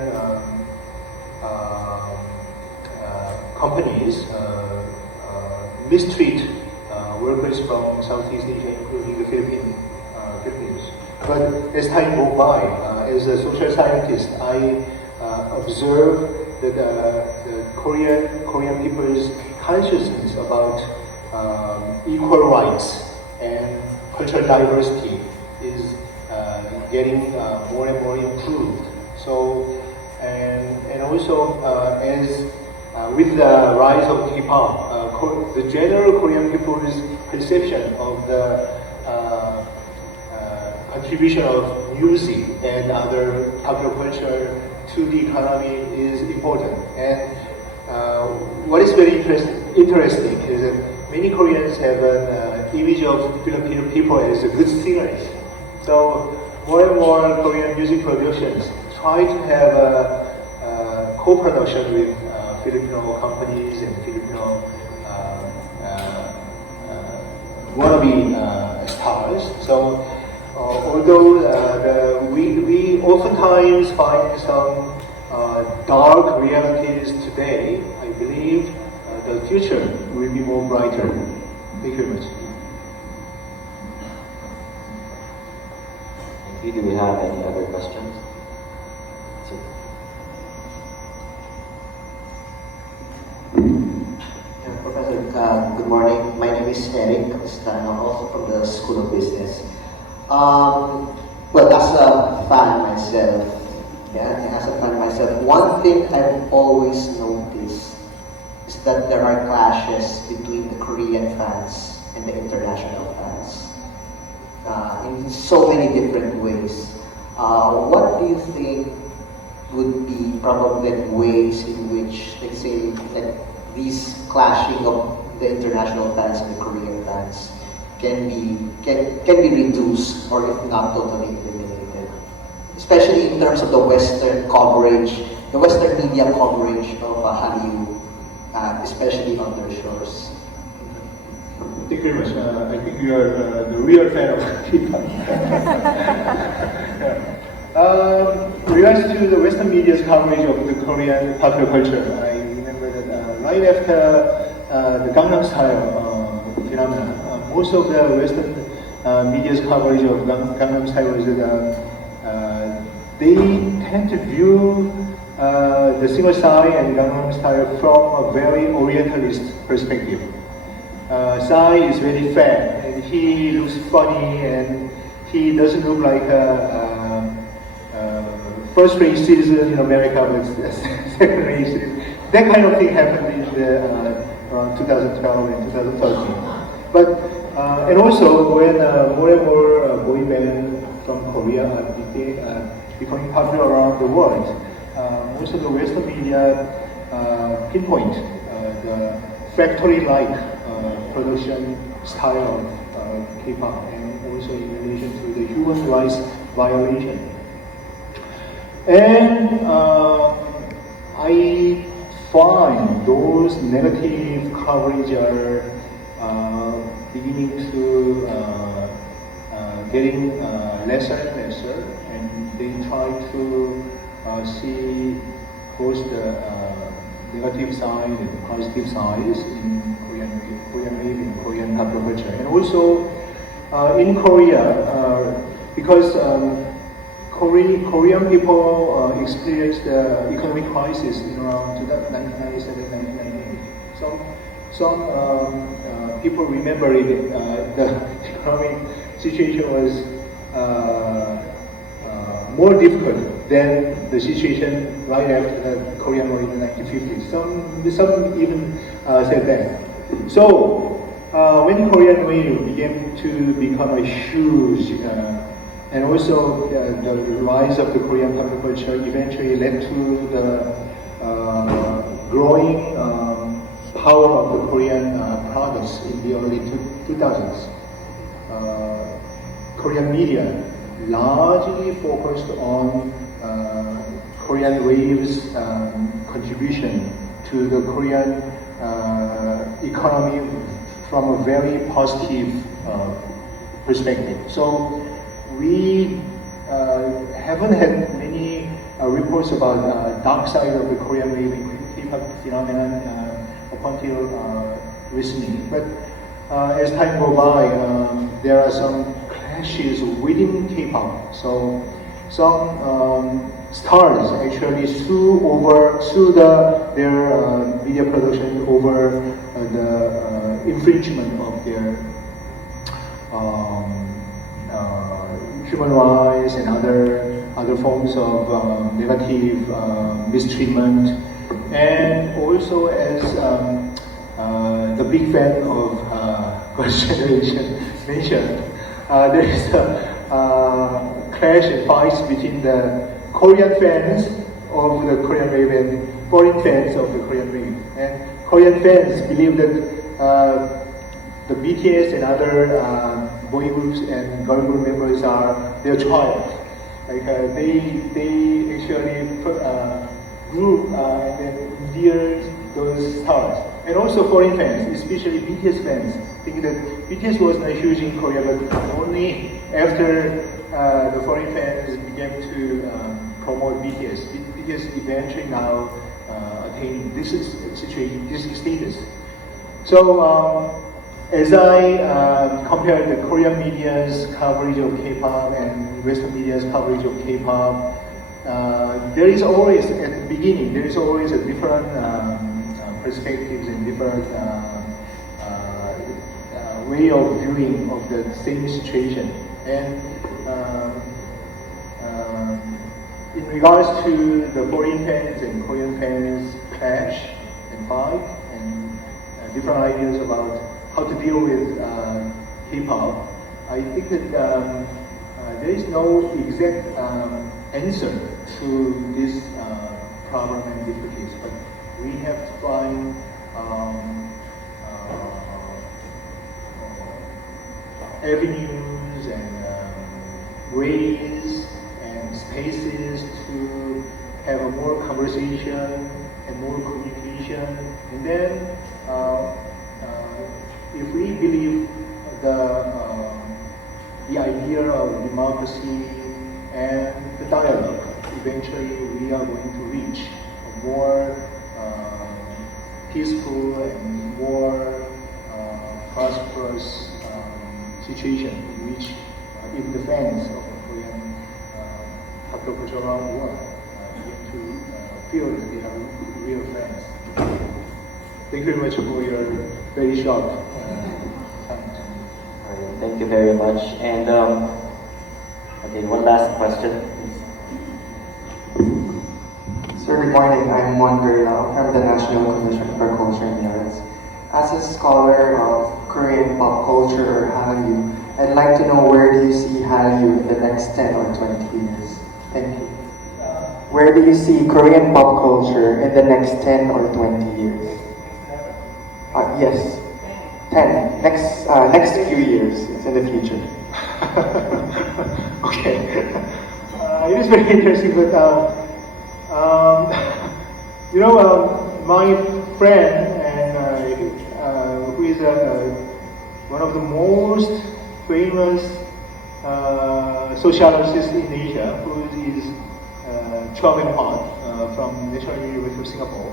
companies mistreat workers from Southeast Asia, including the Philippines. But as time goes by, as a social scientist, I observe that the Korean people's consciousness about equal rights and cultural diversity is getting more and more improved. So, and also as with the rise of K-pop, the general Korean people's perception of the contribution of music and other popular culture to the economy is important. And what is very interesting is that many Koreans have an image of Filipino people as good singers. So more and more Korean music productions try to have a co-production with Filipino companies and Filipino wannabe stars. So although we oftentimes find some dark realities today, I believe the future will be more brighter. Thank you very much. Thank you. Do we have any other questions? Professor, good morning. My name is Eric Stan. I'm also from the School of Business. Well, as a fan myself, one thing I've always noticed is that there are clashes between the Korean fans and the international fans in so many different ways. What do you think would be probably ways in which, let's say, that these clashing of the international fans and the Korean fans can be reduced, or if not totally eliminated, especially in terms of the Western coverage, the Western media coverage of Hallyu, especially on their shores. Thank you very much. I think you are the real fan of K-pop. Regards to the Western media's coverage of the Korean popular culture, I remember that right after the Gangnam Style phenomenon, most of the Western media's coverage of Gangnam Style was that they tend to view the singer Psy and Gangnam Style from a very Orientalist perspective. Psy is very fat and he looks funny and he doesn't look like a first-rate citizen in America, but second-rate citizen. That kind of thing happened in around 2012 and 2013. But and also when more and more boy bands from Korea are becoming popular around the world, most of the Western media pinpoint the factory-like production style of K-pop, and also in relation to the human rights violation. And I find those negative coverage are beginning to getting lesser and lesser, and they try to see both the negative side and positive sides in Korean wave and Korean popular culture. And also in Korea, because Korean people experienced the economic crisis in around 1997, 1998. Some people remember it, the economic situation was more difficult than the situation right after the Korean War in the 1950s. Some even said that. So when Korean wave began to become a huge, and also the rise of the Korean popular culture eventually led to the growing power of the Korean products in the early 2000s. Korean media largely focused on Korean wave's contribution to to the Korean economy from a very positive perspective. So we haven't had many reports about dark side of the Korean wave and K-pop phenomenon up until recently. But as time goes by, there are some clashes within K-pop. So some stars actually sue their media production over the infringement of their human rights and other forms of negative mistreatment. And also, as the big fan of Girls' Generation mentioned, there is a clash and fights between the Korean fans of the Korean wave and foreign fans of the Korean wave. And Korean fans believe that the BTS and other boy groups and girl group members are their child. Like they actually group and then endear those stars. And also foreign fans, especially BTS fans, think that BTS was not huge in Korea, but only after the foreign fans began to promote BTS. BTS eventually now attained this situation, this status. So as I compare the Korean media's coverage of K-pop and Western media's coverage of K-pop, there is always, at the beginning, there is always a different perspectives and different way of viewing of the same situation. And in regards to the foreign fans and Korean fans clash and fight and different ideas about how to deal with K-pop, I think that there is no exact answer to this problem and difficulties, but we have to find avenues and ways and spaces to have a more conversation and more communication. And then if we believe the idea of democracy and the dialogue, eventually we are going to reach a more peaceful and more prosperous situation in which even the fans of the Korean pop culture around the world begin to feel that they are real friends. Thank you very much for your very short time. Alright, thank you very much. And okay, one last question. Sir, good morning. I'm Juan Garlao from the National Commission for Culture and the Arts. As a scholar of Korean pop culture or Hallyu, I'd like to know, where do you see Hallyu in the next 10 or 20 years? Thank you. Where do you see Korean pop culture in the next 10 or 20 years? Yes, 10. Next few years. It's in the future. Okay. It is very interesting, but my friend and who is one of the most famous sociologists in Asia, who is Chua Min-hwan from National University of Singapore.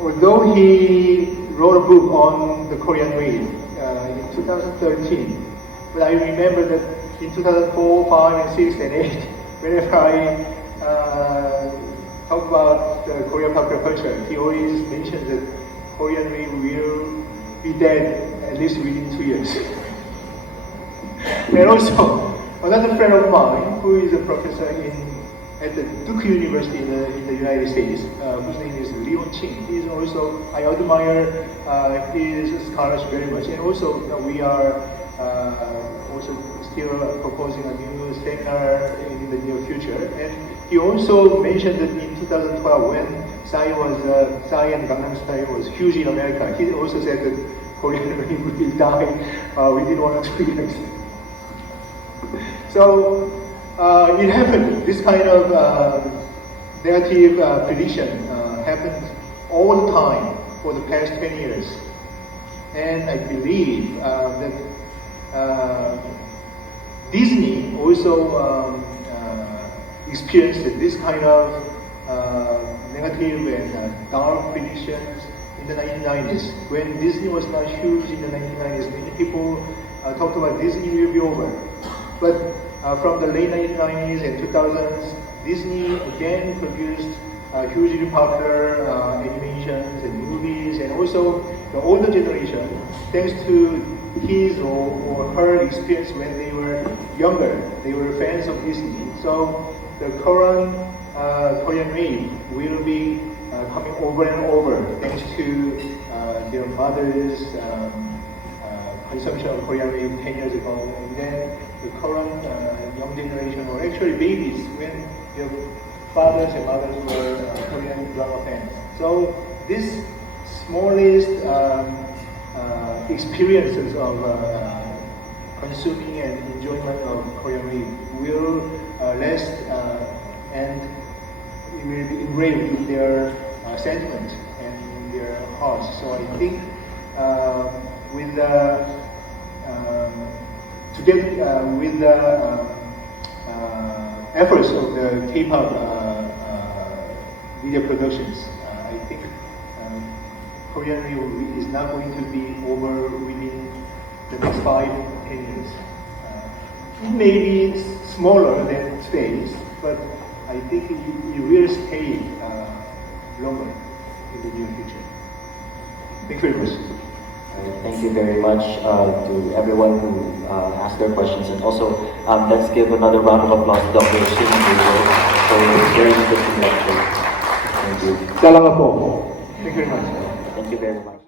Although he wrote a book on the Korean wave in 2013, but I remember that in 2004, 5, and 6, and 8, whenever I talk about Korean popular culture, he always mentions that Korean wave will be dead at least within 2 years. And also, another friend of mine, who is a professor at the Duke University in the United States, whose name is Leon Ching. He is also, I admire his scholarship very much. And also, we are also still proposing a new seminar in the near future. And he also mentioned that in 2012, when Psy and Gangnam Style was huge in America, he also said that Korean wave will die within 1 or 2 years. So it happened. This kind of negative prediction happened all the time for the past 20 years. And I believe that Disney also experienced this kind of negative and dark predictions in the 1990s. When Disney was not huge in the 1990s, many people talked about Disney will be over. But from the late 1990s and 2000s, Disney again produced hugely popular animations and movies, and also the older generation, thanks to his or her experience when they were younger, they were fans of Disney. So the current Korean wave will be coming over and over thanks to their mothers' consumption of Korean wave 10 years ago, and then the current young generation, or actually babies, when their fathers and mothers were Korean drama fans. So this smallest experiences of consuming and enjoyment of Korean wave will last and it will be engraved in their sentiment and in their hearts. So I think with the together with the efforts of the K-pop media productions, I think Korean wave is not going to be over within the next 5-10 years. It may be smaller than today's, but I think it will stay longer in the near future. Thank you very much. Thank you very much to everyone who asked their questions, and also let's give another round of applause to Dr. Shim for sharing this lecture. Thank you. Salamat po. Thank you very much. Thank you very much.